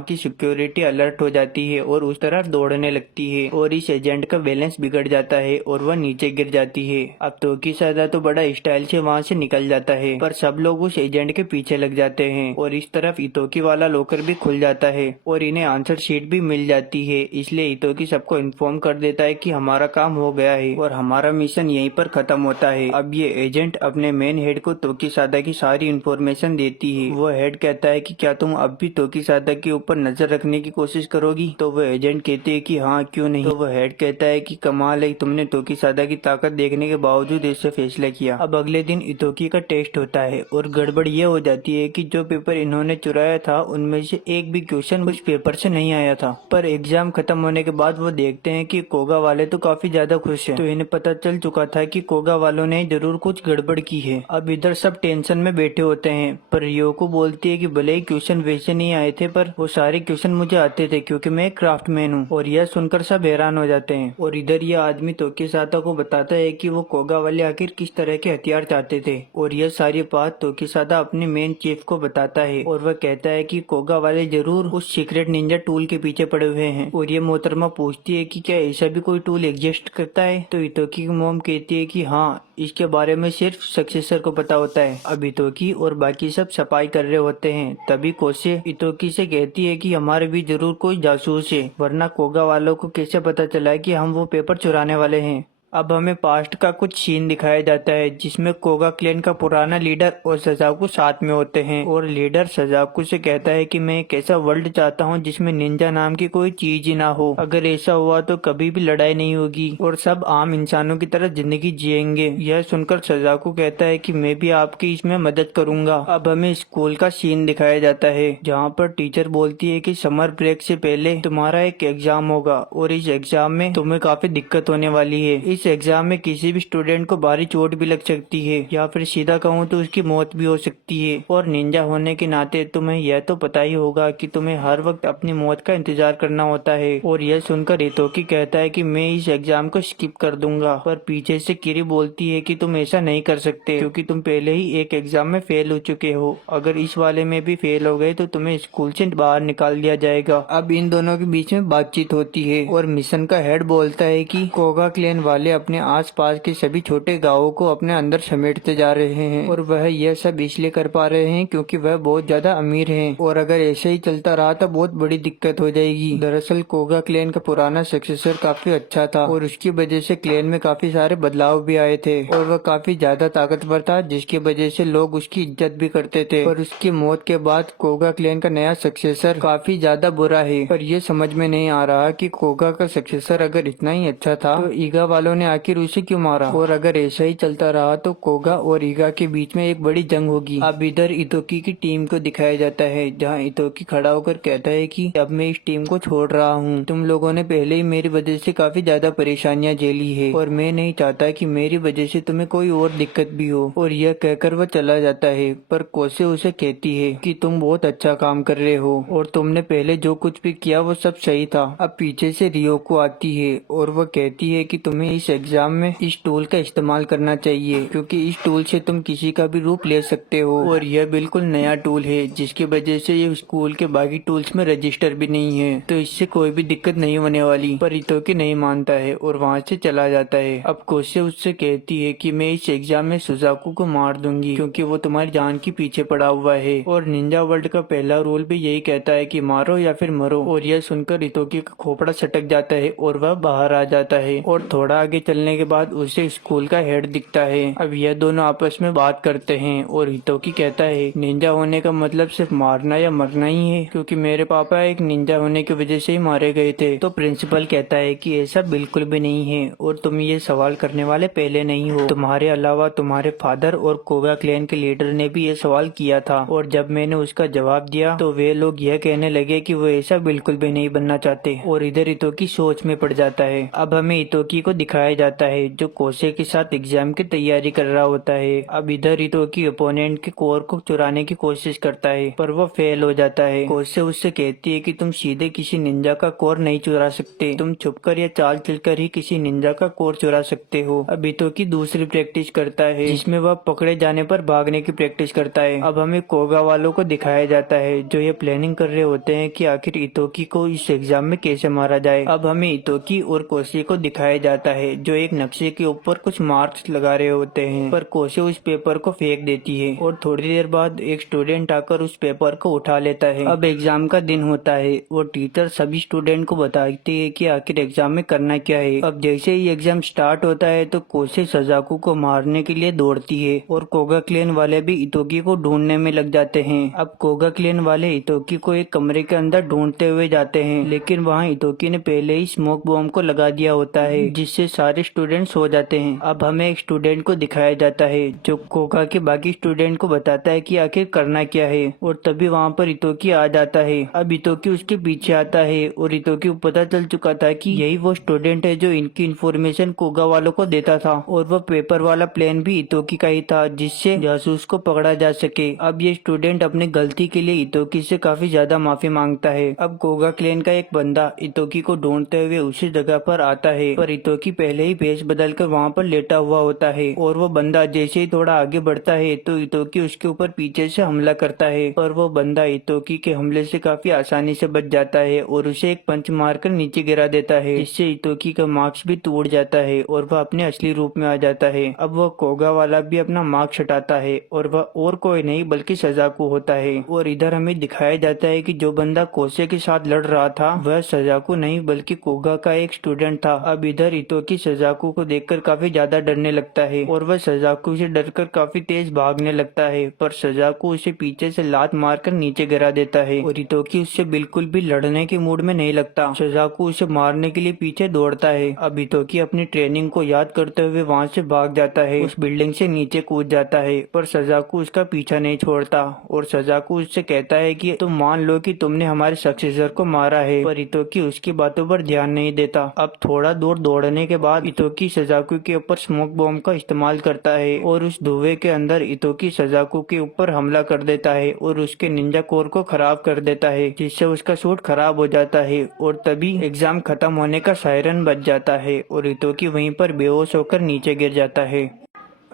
की सिक्योरिटी अलर्ट हो जाती है और उस तरफ दौड़ने लगती है और इस एजेंट का बैलेंस बिगड़ जाता है और वह नीचे गिर जाती है। अब तोकी सादा तो बड़ा स्टाइल से वहाँ से निकल जाता है, पर सब लोग उस एजेंट के पीछे लग जाते हैं और इस तरफ इतोकी वाला लॉकर भी खुल जाता है और इन्हें आंसर शीट भी मिल जाती है। इसलिए इतोकी सबको इन्फॉर्म कर देता है कि हमारा काम हो गया है और हमारा मिशन यहीं पर खत्म होता है। अब ये एजेंट अपने मेन हेड को तोकी सादा की सारी इन्फॉर्मेशन देती है। वो हेड कहता है कि क्या तुम अब भी तोकी सादा के ऊपर नजर रखने की कोशिश करोगी? तो वो एजेंट कहते है कि हाँ, क्यों नहीं। तो वो हेड कहता है कि कमाल है, तुमने तोकी सादा की ताकत देखने के बावजूद इससे फैसला किया। अब अगले दिन इतोकी का टेस्ट होता है और गड़बड़ ये हो जाती है कि जो पेपर इन्होंने चुराया था उनमें से एक भी क्वेश्चन उस पेपर से नहीं आया था। पर एग्जाम खत्म होने के बाद वो देखते हैं कि कोगा वाले तो काफी ज्यादा खुश हैं। तो इन्हें पता चल चुका था कि कोगा वालों ने जरूर कुछ गड़बड़ की है। अब इधर सब टेंशन में बैठे होते हैं, पर रियोको बोलती है कि भले ही क्वेश्चन वैसे नहीं आए थे, पर वो सारे क्वेश्चन मुझे आते थे क्योंकि मैं एक क्राफ्टमैन हूँ। और यह सुनकर सब हैरान हो जाते हैं। और इधर यह आदमी तोकी सादा को बताता है कि वो कोगा वाले आखिर किस तरह के हथियार चाहते थे और यह सारी बात तोकी सादा अपने मेन चीफ को बताता है और वह कहता है कि कोगा वाले जरूर उस सीक्रेट निंजा टूल के पीछे पड़े हुए हैं। और ये मोहतरमा पूछती है कि क्या ऐसा भी कोई टूल एग्जिस्ट करता है? तो इतोकी की मॉम कहती है कि हाँ, इसके बारे में सिर्फ सक्सेसर को पता होता है। अब इतोकी और बाकी सब सफाई कर रहे होते हैं, तभी कोसे इतोकी से कहती है कि हमारे भी जरूर कोई जासूस है, वरना कोगा वालों को कैसे पता चला कि हम वो पेपर चुराने वाले हैं। अब हमें पास्ट का कुछ सीन दिखाया जाता है जिसमें कोगा क्लैन का पुराना लीडर और सजाकू साथ में होते हैं और लीडर सजाकू से कहता है कि मैं एक ऐसा वर्ल्ड चाहता हूं जिसमें निंजा नाम की कोई चीज ही ना हो। अगर ऐसा हुआ तो कभी भी लड़ाई नहीं होगी और सब आम इंसानों की तरह जिंदगी जिएंगे। यह सुनकर सजाकू कहता है कि मैं भी आपकी इसमें मदद करूंगा। अब हमें स्कूल का सीन दिखाया जाता है जहाँ पर टीचर बोलती है कि समर ब्रेक से पहले तुम्हारा एक एग्जाम होगा और इस एग्जाम में तुम्हें काफी दिक्कत होने वाली है। इस एग्जाम में किसी भी स्टूडेंट को भारी चोट भी लग सकती है या फिर सीधा कहूँ तो उसकी मौत भी हो सकती है। और निंजा होने के नाते तुम्हें यह तो पता ही होगा कि तुम्हें हर वक्त अपनी मौत का इंतजार करना होता है। और यह सुनकर इतोकी कहता है कि मैं इस एग्जाम को स्किप कर दूंगा, पर पीछे से किरी बोलती है कि तुम ऐसा नहीं कर सकते क्योंकि तुम पहले ही एक एग्जाम में फेल हो चुके हो। अगर इस वाले में भी फेल हो गए तो तुम्हें स्कूल से बाहर निकाल दिया जाएगा। अब इन दोनों के बीच में बातचीत होती है और मिशन का हेड बोलता है कि कोगा क्लैन वाले अपने आसपास के सभी छोटे गांवों को अपने अंदर समेटते जा रहे हैं और वह यह सब इसलिए कर पा रहे हैं क्योंकि वह बहुत ज्यादा अमीर हैं और अगर ऐसे ही चलता रहा तो बहुत बड़ी दिक्कत हो जाएगी। दरअसल कोगा क्लैन का पुराना सक्सेसर काफी अच्छा था और उसकी वजह से क्लैन में काफी सारे बदलाव भी आए थे और वह काफी ज्यादा ताकतवर था, जिसकी वजह से लोग उसकी इज्जत भी करते थे। पर उसकी मौत के बाद कोगा क्लैन का नया सक्सेसर काफी ज्यादा बुरा है। पर यह समझ में नहीं आ रहा कि कोगा का सक्सेसर अगर इतना ही अच्छा था तो ईगा वालों ने आखिर उसे क्यों मारा। और अगर ऐसा ही चलता रहा तो कोगा और ईगा के बीच में एक बड़ी जंग होगी। अब इधर इतोकी की टीम को दिखाया जाता है जहाँ इतोकी खड़ा होकर कहता है कि अब मैं इस टीम को छोड़ रहा हूँ। तुम लोगों ने पहले ही मेरी वजह से काफी ज्यादा परेशानियां झेली है और मैं नहीं चाहता कि मेरी वजह से तुम्हें कोई और दिक्कत भी हो। और यह कहकर वह चला जाता है, पर कोसे उसे कहती है कि तुम बहुत अच्छा काम कर रहे हो और तुमने पहले जो कुछ भी किया वो सब सही था। अब पीछे से रियोको आती है और वह कहती है कि तुम्हें इस इस एग्जाम में इस टूल का इस्तेमाल करना चाहिए, क्योंकि इस टूल से तुम किसी का भी रूप ले सकते हो और यह बिल्कुल नया टूल है, जिसकी वजह से ये स्कूल के बाकी टूल्स में रजिस्टर भी नहीं है, तो इससे कोई भी दिक्कत नहीं होने वाली। पर हितोकी नहीं मानता है और वहाँ से चला जाता है। अब कोसे उससे कहती है कि मैं इस एग्जाम में सुजाकू को मार दूंगी, क्योंकि वो तुम्हारी जान के पीछे पड़ा हुआ है और निंजा वर्ल्ड का पहला रूल भी यही कहता है कि मारो या फिर मरो। और यह सुनकर हितोकी का खोपड़ा सटक जाता है और वह बाहर आ जाता है। और थोड़ा आगे चलने के बाद उसे स्कूल का हेड दिखता है। अब यह दोनों आपस में बात करते हैं और हितोकी कहता है निंजा होने का मतलब सिर्फ मारना या मरना ही है, क्योंकि मेरे पापा एक निंजा होने की वजह से ही मारे गए थे। तो प्रिंसिपल कहता है कि ऐसा बिल्कुल भी नहीं है और तुम ये सवाल करने वाले पहले नहीं हो। तुम्हारे अलावा तुम्हारे फादर और कोगा क्लैन के लीडर ने भी ये सवाल किया था और जब मैंने उसका जवाब दिया तो वे लोग यह कहने लगे कि वो ऐसा बिल्कुल भी नहीं बनना चाहते। और इधर हितोकी सोच में पड़ जाता है। अब हमें हितोकी को दिखाया जाता है जो कोसे के साथ एग्जाम की तैयारी कर रहा होता है। अब इधर हितोकी अपोनेंट के कोर को चुराने की कोशिश करता है, पर वो फेल हो जाता है। कोसे उससे कहती है कि तुम सीधे किसी निंजा का कोर नहीं चुरा सकते, तुम छुपकर या चाल चलकर ही किसी निंजा का कोर चुरा सकते हो। अब हितोकी दूसरी प्रैक्टिस करता है, जिसमें वह पकड़े जाने पर भागने की प्रैक्टिस करता है। अब हमें कोगा वालों को दिखाया जाता है जो ये प्लानिंग कर रहे होते हैं कि आखिर हितोकी को इस एग्जाम में कैसे मारा जाए। अब हमें हितोकी और कोसे को दिखाया जाता है जो एक नक्शे के ऊपर कुछ मार्क्स लगा रहे होते हैं, पर कोसे उस पेपर को फेंक देती है और थोड़ी देर बाद एक स्टूडेंट आकर उस पेपर को उठा लेता है। अब एग्जाम का दिन होता है और टीचर सभी स्टूडेंट को बताती है कि आखिर एग्जाम में करना क्या है। अब जैसे ही एग्जाम स्टार्ट होता है तो कोसे सजाकू को मारने के लिए दौड़ती है और कोगा क्लैन वाले भी हितोकी को ढूंढने में लग जाते हैं। अब कोगा क्लैन वाले हितोकी को एक कमरे के अंदर ढूंढते हुए जाते हैं, लेकिन वहाँ हितोकी ने पहले ही स्मोक बॉम्ब को लगा दिया होता है, जिससे सारे स्टूडेंट सो जाते हैं। अब हमें एक स्टूडेंट को दिखाया जाता है जो कोगा के बाकी स्टूडेंट को बताता है कि आखिर करना क्या है, और तभी वहाँ पर हितोकी आ जाता है। अब हितोकी उसके पीछे आता है और हितोकी को पता चल चुका था कि यही वो स्टूडेंट है जो इनकी इन्फॉर्मेशन कोगा वालों को देता था, और वह पेपर वाला प्लान भी हितोकी का ही था जिससे जासूस को पकड़ा जा सके। अब ये स्टूडेंट अपनी गलती के लिए हितोकी से काफी ज्यादा माफी मांगता है। अब कोगा क्लैन का एक बंदा हितोकी को ढूंढते हुए उसी जगह पर आता है, पर हितोकी पहले ही भेष बदलकर वहाँ पर लेटा हुआ होता है, और वो बंदा जैसे ही थोड़ा आगे बढ़ता है तो हितोकी उसके ऊपर पीछे से हमला करता है, पर वो बंदा हितोकी के हमले से काफी आसानी से बच जाता है और उसे एक पंच मारकर नीचे गिरा देता है, जिससे हितोकी का मार्क्स भी टूट जाता है और वह अपने असली रूप में आ जाता है। अब वह कोगा वाला भी अपना मार्क्स हटाता है और वह और कोई नहीं बल्कि सजाकू होता है। और इधर हमें दिखाया जाता है कि जो बंदा कोसे के साथ लड़ रहा था वह सजाकू नहीं बल्कि कोगा का एक स्टूडेंट था। अब इधर हितोकी सजाकू को देखकर काफी ज्यादा डरने लगता है और वह सजाकू से डरकर काफी तेज भागने लगता है, पर सजाकू उसे पीछे से लात मारकर नीचे गिरा देता है और हितोकी उससे बिल्कुल भी लड़ने के मूड में नहीं लगता। सजाकू उसे मारने के लिए पीछे दौड़ता है। अब हितोकी अपनी ट्रेनिंग को याद करते हुए वहाँ से भाग जाता है, उस बिल्डिंग से नीचे कूद जाता है, पर सजाकू उसका पीछा नहीं छोड़ता और सजाकू उससे कहता है कि तुम मान लो कि तुमने हमारे सक्सेसर को मारा है, पर हितोकी उसकी बातों पर ध्यान नहीं देता। अब थोड़ा दूर दौड़ने के बाद हितोकी सजाकू के ऊपर स्मोक बॉम्ब का इस्तेमाल करता है और उस धुएं के अंदर हितोकी सजाकू के ऊपर हमला कर देता है और उसके निंजा कोर को खराब कर देता है, जिससे उसका सूट खराब हो जाता है। और तभी एग्जाम खत्म होने का सायरन बज जाता है और हितोकी वहीं पर बेहोश होकर नीचे गिर जाता है।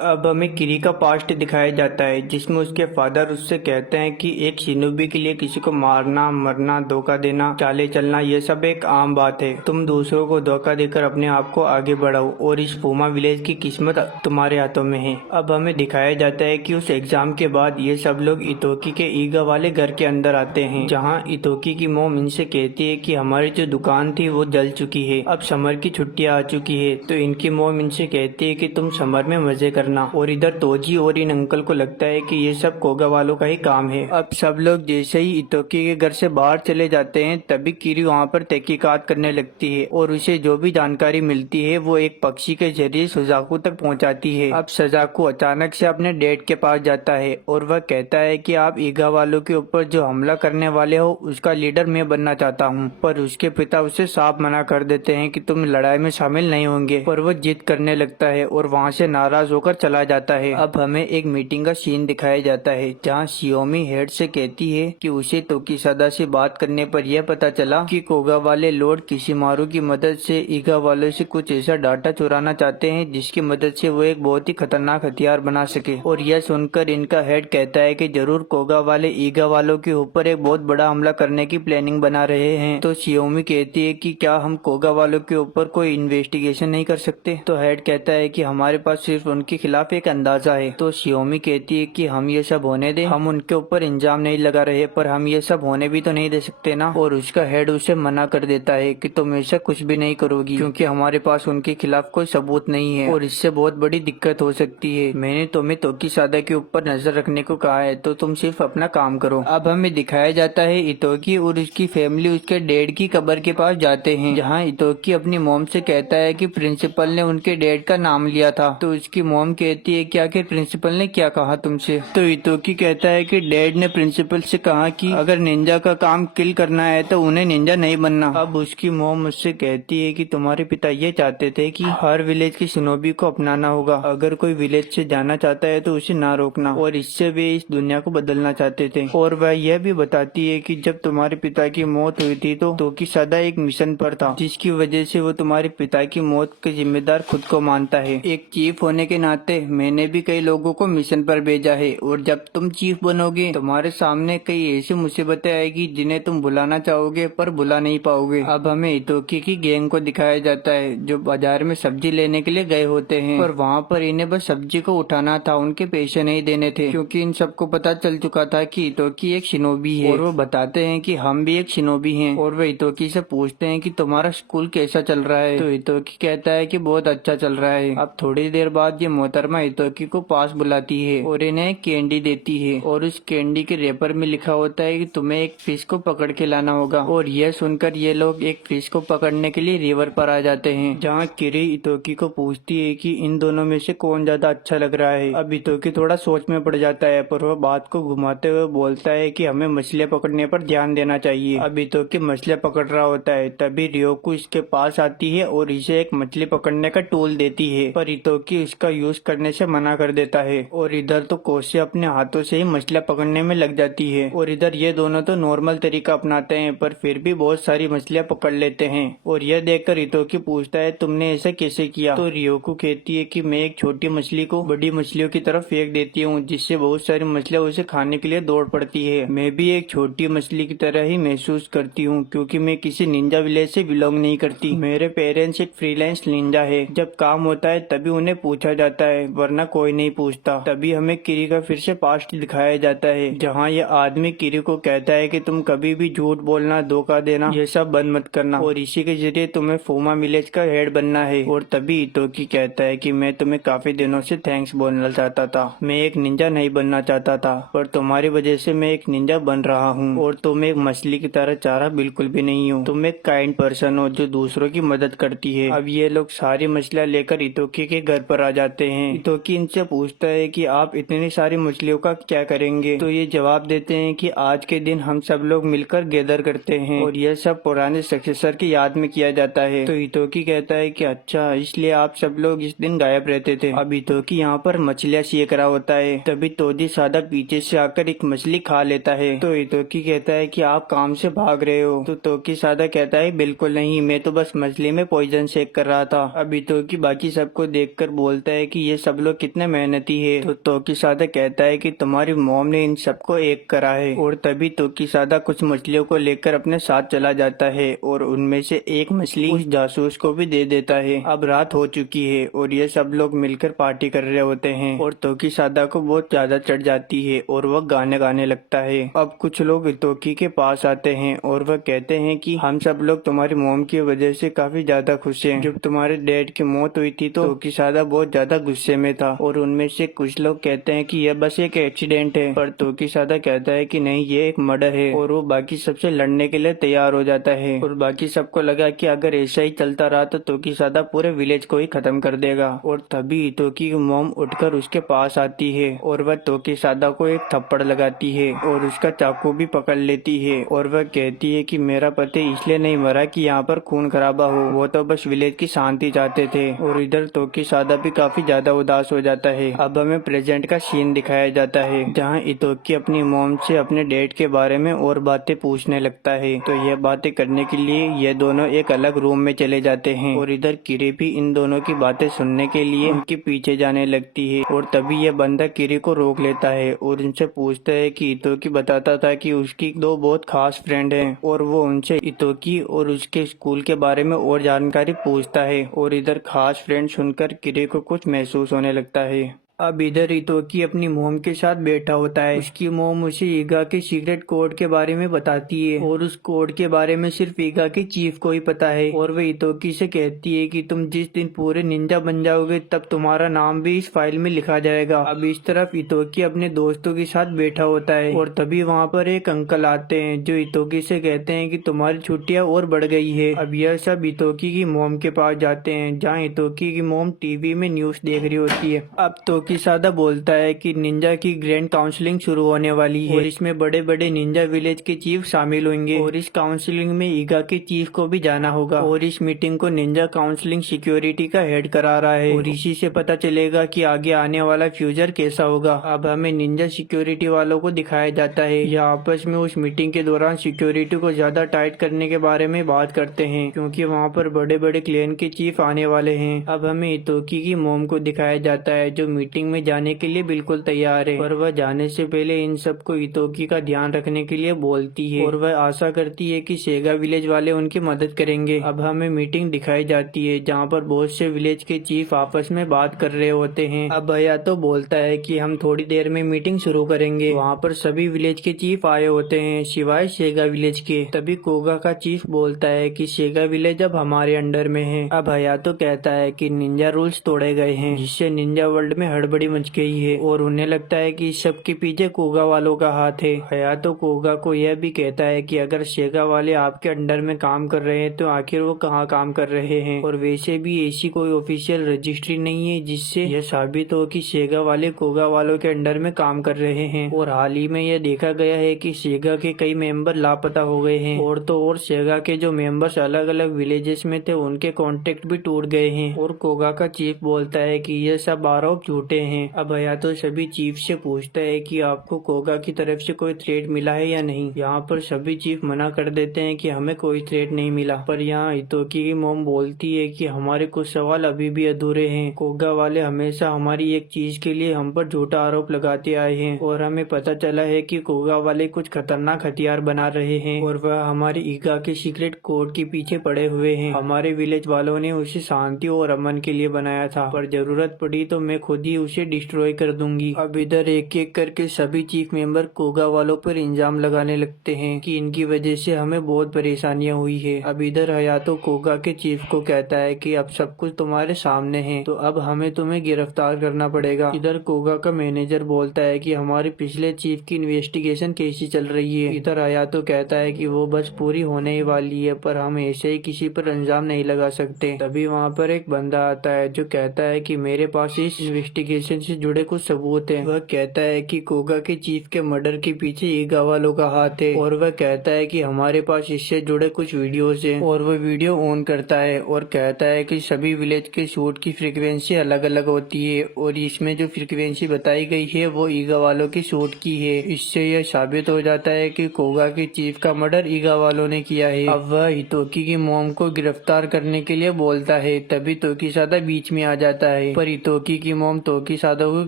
अब हमें किरी का पास्ट दिखाया जाता है जिसमें उसके फादर उससे कहते हैं कि एक शिनोबी के लिए किसी को मारना, मरना, धोखा देना, चाले चलना ये सब एक आम बात है। तुम दूसरों को धोखा देकर अपने आप को आगे बढ़ाओ और इस फूमा विलेज की किस्मत तुम्हारे हाथों में है। अब हमें दिखाया जाता है कि उस एग्जाम के बाद ये सब लोग हितोकी के ईगा वाले घर के अंदर आते हैं, जहाँ हितोकी की मोम इनसे कहती है कि हमारी जो दुकान थी वो जल चुकी है, अब समर की छुट्टियां आ चुकी है। तो इनकी मोम इनसे कहती है कि तुम समर में मजे करना। और इधर तोजी और इन अंकल को लगता है कि ये सब कोगा वालों का ही काम है। अब सब लोग जैसे ही हितोकी के घर से बाहर चले जाते हैं तभी किरी वहाँ पर तहकीकात करने लगती है और उसे जो भी जानकारी मिलती है वो एक पक्षी के जरिए सजाकू तक पहुँचाती है। अब सजाकू अचानक से अपने डैड के पास जाता है और वह कहता है कि आप ईगा वालों के ऊपर जो हमला करने वाले हो उसका लीडर मैं बनना चाहता हूँ, पर उसके पिता उसे साफ मना कर देते हैं कि तुम लड़ाई में शामिल नहीं होंगे, पर वह जिद करने लगता है और वहाँ से नाराज होकर छोड़कर चला जाता है। अब हमें एक मीटिंग का सीन दिखाया जाता है जहाँ शियोमी हेड से कहती है कि उसे तोकीसादा से बात करने पर यह पता चला कि कोगा वाले लॉर्ड किशिमारू की मदद से ईगा वालों से कुछ ऐसा डाटा चुराना चाहते हैं जिसकी मदद से वो एक बहुत ही खतरनाक हथियार बना सके। और यह सुनकर इनका हेड कहता है कि जरूर कोगा वाले ईगा वालों के ऊपर एक बहुत बड़ा हमला करने की प्लानिंग बना रहे हैं। तो शियोमी कहती है कि क्या हम कोगा वालों के ऊपर कोई इन्वेस्टिगेशन नहीं कर सकते। तो हेड कहता है कि हमारे पास सिर्फ उनके खिलाफ एक अंदाजा है। तो शियोमी कहती है कि हम ये सब होने दें, हम उनके ऊपर इल्जाम नहीं लगा रहे, पर हम ये सब होने भी तो नहीं दे सकते ना। और उसका हेड उसे मना कर देता है कि तुम ऐसा कुछ भी नहीं करोगी क्योंकि हमारे पास उनके खिलाफ कोई सबूत नहीं है और इससे बहुत बड़ी दिक्कत हो सकती है। मैंने तुम्हें तोकीसादा के ऊपर नजर रखने को कहा है तो तुम सिर्फ अपना काम करो। अब हमें दिखाया जाता है इतोकी और उसकी फैमिली उसके डैड की कब्र के पास जाते हैं जहाँ इतोकी अपनी मॉम से कहता है कि प्रिंसिपल ने उनके डैड का नाम लिया था। तो उसकी मॉम कहती है कि आखिर प्रिंसिपल ने क्या कहा तुमसे। तो इतोकी कहता है कि डैड ने प्रिंसिपल से कहा कि अगर निंजा का काम किल करना है तो उन्हें निंजा नहीं बनना। अब उसकी मॉम मुझसे कहती है कि तुम्हारे पिता ये चाहते थे कि हर विलेज की शिनोबी को अपनाना होगा, अगर कोई विलेज से जाना चाहता है तो उसे ना रोकना, और इससे वे इस दुनिया को बदलना चाहते थे। और वह यह भी बताती है कि जब तुम्हारे पिता की मौत हुई थी तो तोकीसादा एक मिशन पर था जिसकी वजह से वो तुम्हारे पिता की मौत के जिम्मेदार खुद को मानता है। एक चीफ होने के नाते मैंने भी कई लोगों को मिशन पर भेजा है और जब तुम चीफ बनोगे तुम्हारे सामने कई ऐसी मुसीबतें आएगी जिन्हें तुम बुलाना चाहोगे पर बुला नहीं पाओगे। अब हमें इतोकी की गैंग को दिखाया जाता है जो बाजार में सब्जी लेने के लिए गए होते हैं और वहाँ पर इन्हें बस सब्जी को उठाना था, उनके पैसे नहीं देने थे क्योंकि इन सबको पता चल चुका था कि इतोकी एक शिनोबी है। और वो बताते हैं कि हम भी एक शिनोबी हैं और वो इतोकी से पूछते हैं कि तुम्हारा स्कूल कैसा चल रहा है। तो इतोकी कहता है कि बहुत अच्छा चल रहा है। अब थोड़ी देर बाद ये मोहतरमा इतोकी को पास बुलाती है और इन्हें कैंडी देती है और उस कैंडी के रेपर में लिखा होता है कि तुम्हें एक फिश को पकड़ के लाना होगा। और यह सुनकर ये लोग एक फिश को पकड़ने के लिए रिवर पर आ जाते हैं जहाँ किरी इतोकी को पूछती है कि इन दोनों में से कौन ज्यादा अच्छा लग रहा है। अब इतोकी थोड़ा सोच में पड़ जाता है पर वह बात को घुमाते हुए बोलता है कि हमें मछलियाँ पकड़ने पर ध्यान देना चाहिए। अब इतोकी मछलियाँ पकड़ रहा होता है तभी रियोको इसके पास आती है और इसे एक मछली पकड़ने का टूल देती है पर इतोकी इसका यूज करने से मना कर देता है। और इधर तो कोसे अपने हाथों से ही मछलियाँ पकड़ने में लग जाती है और इधर ये दोनों तो नॉर्मल तरीका अपनाते हैं पर फिर भी बहुत सारी मछलियाँ पकड़ लेते हैं। और यह देखकर इतोकी पूछता है तुमने ऐसा कैसे किया। तो रियोको कहती है कि मैं एक छोटी मछली को बड़ी मछलियों की तरफ फेंक देती हूँ जिससे बहुत सारी मछलियाँ उसे खाने के लिए दौड़ पड़ती है। मैं भी एक छोटी मछली की तरह ही महसूस करती हूँ क्योंकि मैं किसी निंजा विलेज से बिलोंग नहीं करती। मेरे पेरेंट्स एक फ्रीलांस निंजा है, जब काम होता है तभी उन्हें पूछा जाता है वरना कोई नहीं पूछता। तभी हमें किरी का फिर से पास्ट दिखाया जाता है जहाँ यह आदमी किरी को कहता है कि तुम कभी भी झूठ बोलना, धोखा देना ये सब बंद मत करना और इसी के जरिए तुम्हें फोमा विलेज का हेड बनना है। और तभी इतोकी कहता है कि मैं तुम्हें काफी दिनों से थैंक्स बोलना चाहता था, मैं एक निंजा नहीं बनना चाहता था पर तुम्हारी वजह से मैं एक निंजा बन रहा हूँ। और तुम एक मछली की तरह चारा बिल्कुल भी नहीं हो, तुम एक काइंड पर्सन हो जो दूसरों की मदद करती है। अब ये लोग सारी मछलियाँ लेकर इतोकी के घर पर आ जाते हैं। इतोकी इनसे पूछता है कि आप इतनी सारी मछलियों का क्या करेंगे। तो ये जवाब देते हैं कि आज के दिन हम सब लोग मिलकर गैदर करते हैं और यह सब पुराने सक्सेसर की याद में किया जाता है। तो इतोकी कहता है कि अच्छा इसलिए आप सब लोग इस दिन गायब रहते थे। अब इतोकी यहाँ पर मछलियाँ सेक रहा होता है तभी तोजीसादा पीछे से आकर एक मछली खा लेता है। तो इतोकी कहता है कि आप काम से भाग रहे हो। तो तोकीसादा कहता है बिल्कुल नहीं, मैं तो बस मछली में पॉइजन सेक कर रहा था। अब इतोकी बाकी सबको देखकर बोलता है कि ये सब लोग कितने मेहनती है। तो तोकीसादा कहता है कि तुम्हारी मॉम ने इन सबको एक करा है। और तभी तोकीसादा कुछ मछलियों को लेकर अपने साथ चला जाता है और उनमें से एक मछली उस जासूस को भी दे देता है। अब रात हो चुकी है और ये सब लोग मिलकर पार्टी कर रहे होते हैं और तोकीसादा को बहुत ज्यादा चढ़ जाती है और वह गाने गाने लगता है। अब कुछ लोग इतोकी के पास आते हैं और वह कहते हैं कि हम सब लोग तुम्हारी मॉम की वजह से काफी ज्यादा खुश हैं। जब तुम्हारे डैड की मौत हुई थी तो तोकीसादा बहुत ज्यादा गुस्से में था और उनमें से कुछ लोग कहते हैं कि यह बस एक एक्सीडेंट है पर तोकीसादा कहता है कि नहीं ये एक मर्डर है। और वो बाकी सबसे लड़ने के लिए तैयार हो जाता है और बाकी सबको लगा कि अगर ऐसा ही चलता रहा तो तोकीसादा पूरे विलेज को ही खत्म कर देगा। और तभी इतोकी की मॉम उठकर उसके पास आती है और वह तोकीसादा को एक थप्पड़ लगाती है और उसका चाकू भी पकड़ लेती है और वह कहती है कि मेरा पति इसलिए नहीं मरा कि यहाँ पर खून खराबा हो, वो तो बस विलेज की शांति चाहते थे। और इधर तोकीसादा भी काफी ज्यादा ज्यादा उदास हो जाता है। अब हमें प्रेजेंट का सीन दिखाया जाता है जहाँ इतोकी अपनी मॉम से अपने डेट के बारे में और बातें पूछने लगता है। तो यह बातें करने के लिए ये दोनों एक अलग रूम में चले जाते हैं और इधर किरी भी इन दोनों की बातें सुनने के लिए उनके पीछे जाने लगती है। और तभी यह बंदा किरी को रोक लेता है और उनसे पूछता है कि इतोकी बताता था कि उसकी दो बहुत खास फ्रेंड हैं और वो उनसे इतोकी और उसके स्कूल के बारे में और जानकारी पूछता है। और इधर खास फ्रेंड सुनकर किरी को कुछ महसूस होने लगता है। अब इधर इतोकी अपनी मोम के साथ बैठा होता है। उसकी मोम उसे ईगा के सीक्रेट कोड के बारे में बताती है और उस कोड के बारे में सिर्फ ईगा के चीफ को ही पता है। और वह इतोकी से कहती है कि तुम जिस दिन पूरे निंजा बन जाओगे तब तुम्हारा नाम भी इस फाइल में लिखा जाएगा। अब इस तरफ इतोकी अपने दोस्तों के साथ बैठा होता है और तभी वहाँ पर एक अंकल आते हैं जो इतोकी से कहते हैं कि तुम्हारी छुट्टियाँ और बढ़ गई है। अब यह सब इतोकी की मोम के पास जाते हैं जहाँ इतोकी की मोम टीवी में न्यूज देख रही होती है। अब किसादा बोलता है कि निंजा की ग्रैंड काउंसलिंग शुरू होने वाली है और इसमें बड़े बड़े निंजा विलेज के चीफ शामिल होंगे और इस काउंसलिंग में ईगा के चीफ को भी जाना होगा। और इस मीटिंग को निंजा काउंसलिंग सिक्योरिटी का हेड करा रहा है और इसी से पता चलेगा कि आगे आने वाला फ्यूचर कैसा होगा। अब हमें निंजा सिक्योरिटी वालों को दिखाया जाता है यह आपस में उस मीटिंग के दौरान सिक्योरिटी को ज्यादा टाइट करने के बारे में बात करते हैं क्योंकि वहाँ पर बड़े बड़े क्लैन के चीफ आने वाले हैं। अब हमें इतोकी की मोम को दिखाया जाता है जो मीटिंग में जाने के लिए बिल्कुल तैयार है पर वह जाने से पहले इन सबको इतोकी का ध्यान रखने के लिए बोलती है और वह आशा करती है कि सेगा विलेज वाले उनकी मदद करेंगे। अब हमें मीटिंग दिखाई जाती है जहाँ पर बहुत से विलेज के चीफ आपस में बात कर रहे होते हैं। अब हयातो बोलता है कि हम थोड़ी देर में मीटिंग शुरू करेंगे। वहाँ पर सभी विलेज के चीफ आए होते हैं सिवाय सेगा विलेज के। तभी कोगा का चीफ बोलता है कि सेगा विलेज अब हमारे अंडर में है। अब हयातो कहता है कि निंजा रूल्स तोड़े गए हैं जिससे निंजा वर्ल्ड में हड़बड़ी मच गई है और उन्हें लगता है कि इस सब के पीछे कोगा वालों का हाथ है। हयातो कोगा को यह भी कहता है कि अगर सेगा वाले आपके अंडर में काम कर रहे हैं तो आखिर वो कहाँ काम कर रहे हैं और वैसे भी ऐसी कोई ऑफिशियल रजिस्ट्री नहीं है जिससे यह साबित हो कि सेगा वाले कोगा वालों के अंडर में काम कर रहे हैं। और हाल ही में यह देखा गया है कि सेगा के कई मेंबर लापता हो गए हैं और तो और सेगा के जो मेंबर्स अलग अलग विलेजेस में थे उनके कॉन्टेक्ट भी टूट गए हैं। और कोगा का चीफ बोलता है कि यह सब आरोप झूठे हैं। अब हयातो सभी चीफ से पूछता है कि आपको कोगा की तरफ से कोई थ्रेट मिला है या नहीं। यहाँ पर सभी चीफ मना कर देते हैं कि हमें कोई थ्रेट नहीं मिला। पर यहाँ इतोकी की मोम बोलती है कि हमारे कुछ सवाल अभी भी अधूरे हैं। कोगा वाले हमेशा हमारी एक चीज के लिए हम पर झूठा आरोप लगाते आए हैं और हमें पता चला है कि कोगा वाले कुछ खतरनाक हथियार बना रहे हैं और वह हमारे ईगा के सीक्रेट कोड के पीछे पड़े हुए हैं। हमारे विलेज वालों ने उसे शांति और अमन के लिए बनाया था पर जरूरत पड़ी तो मैं खुद ही उसे डिस्ट्रॉय कर दूंगी। अब इधर एक एक करके सभी चीफ मेंबर कोगा वालों पर इल्जाम लगाने लगते हैं कि इनकी वजह से हमें बहुत परेशानियां हुई है। अब इधर हयातो कोगा के चीफ को कहता है कि अब सब कुछ तुम्हारे सामने है तो अब हमें तुम्हें गिरफ्तार करना पड़ेगा। इधर कोगा का मैनेजर बोलता है कि हमारे पिछले चीफ की इन्वेस्टिगेशन कैसी चल रही है। इधर हयातो कहता है कि वो बस पूरी होने ही वाली है पर हम ऐसे ही किसी पर इल्जाम नहीं लगा सकते। तभी वहाँ पर एक बंदा आता है जो कहता है कि मेरे पास इस इन्वेस्टिगेशन से जुड़े कुछ सबूत हैं। वह कहता है कि कोगा के चीफ के मर्डर के पीछे ईगा वालों का हाथ है और वह कहता है कि हमारे पास इससे जुड़े कुछ वीडियोस हैं। और वह वीडियो ऑन करता है और कहता है कि सभी विलेज के शूट की फ्रीक्वेंसी अलग अलग होती है और इसमें जो फ्रीक्वेंसी बताई गई है वो ईगा वालों की शूट की है। इससे यह साबित हो जाता है कि कोगा के चीफ का मर्डर ईगा वालों ने किया है। अब वह हितोकी की मोम को गिरफ्तार करने के लिए बोलता है तभी तोकीसादा बीच में आ जाता है पर हितोकी की मोम तोकीसादा को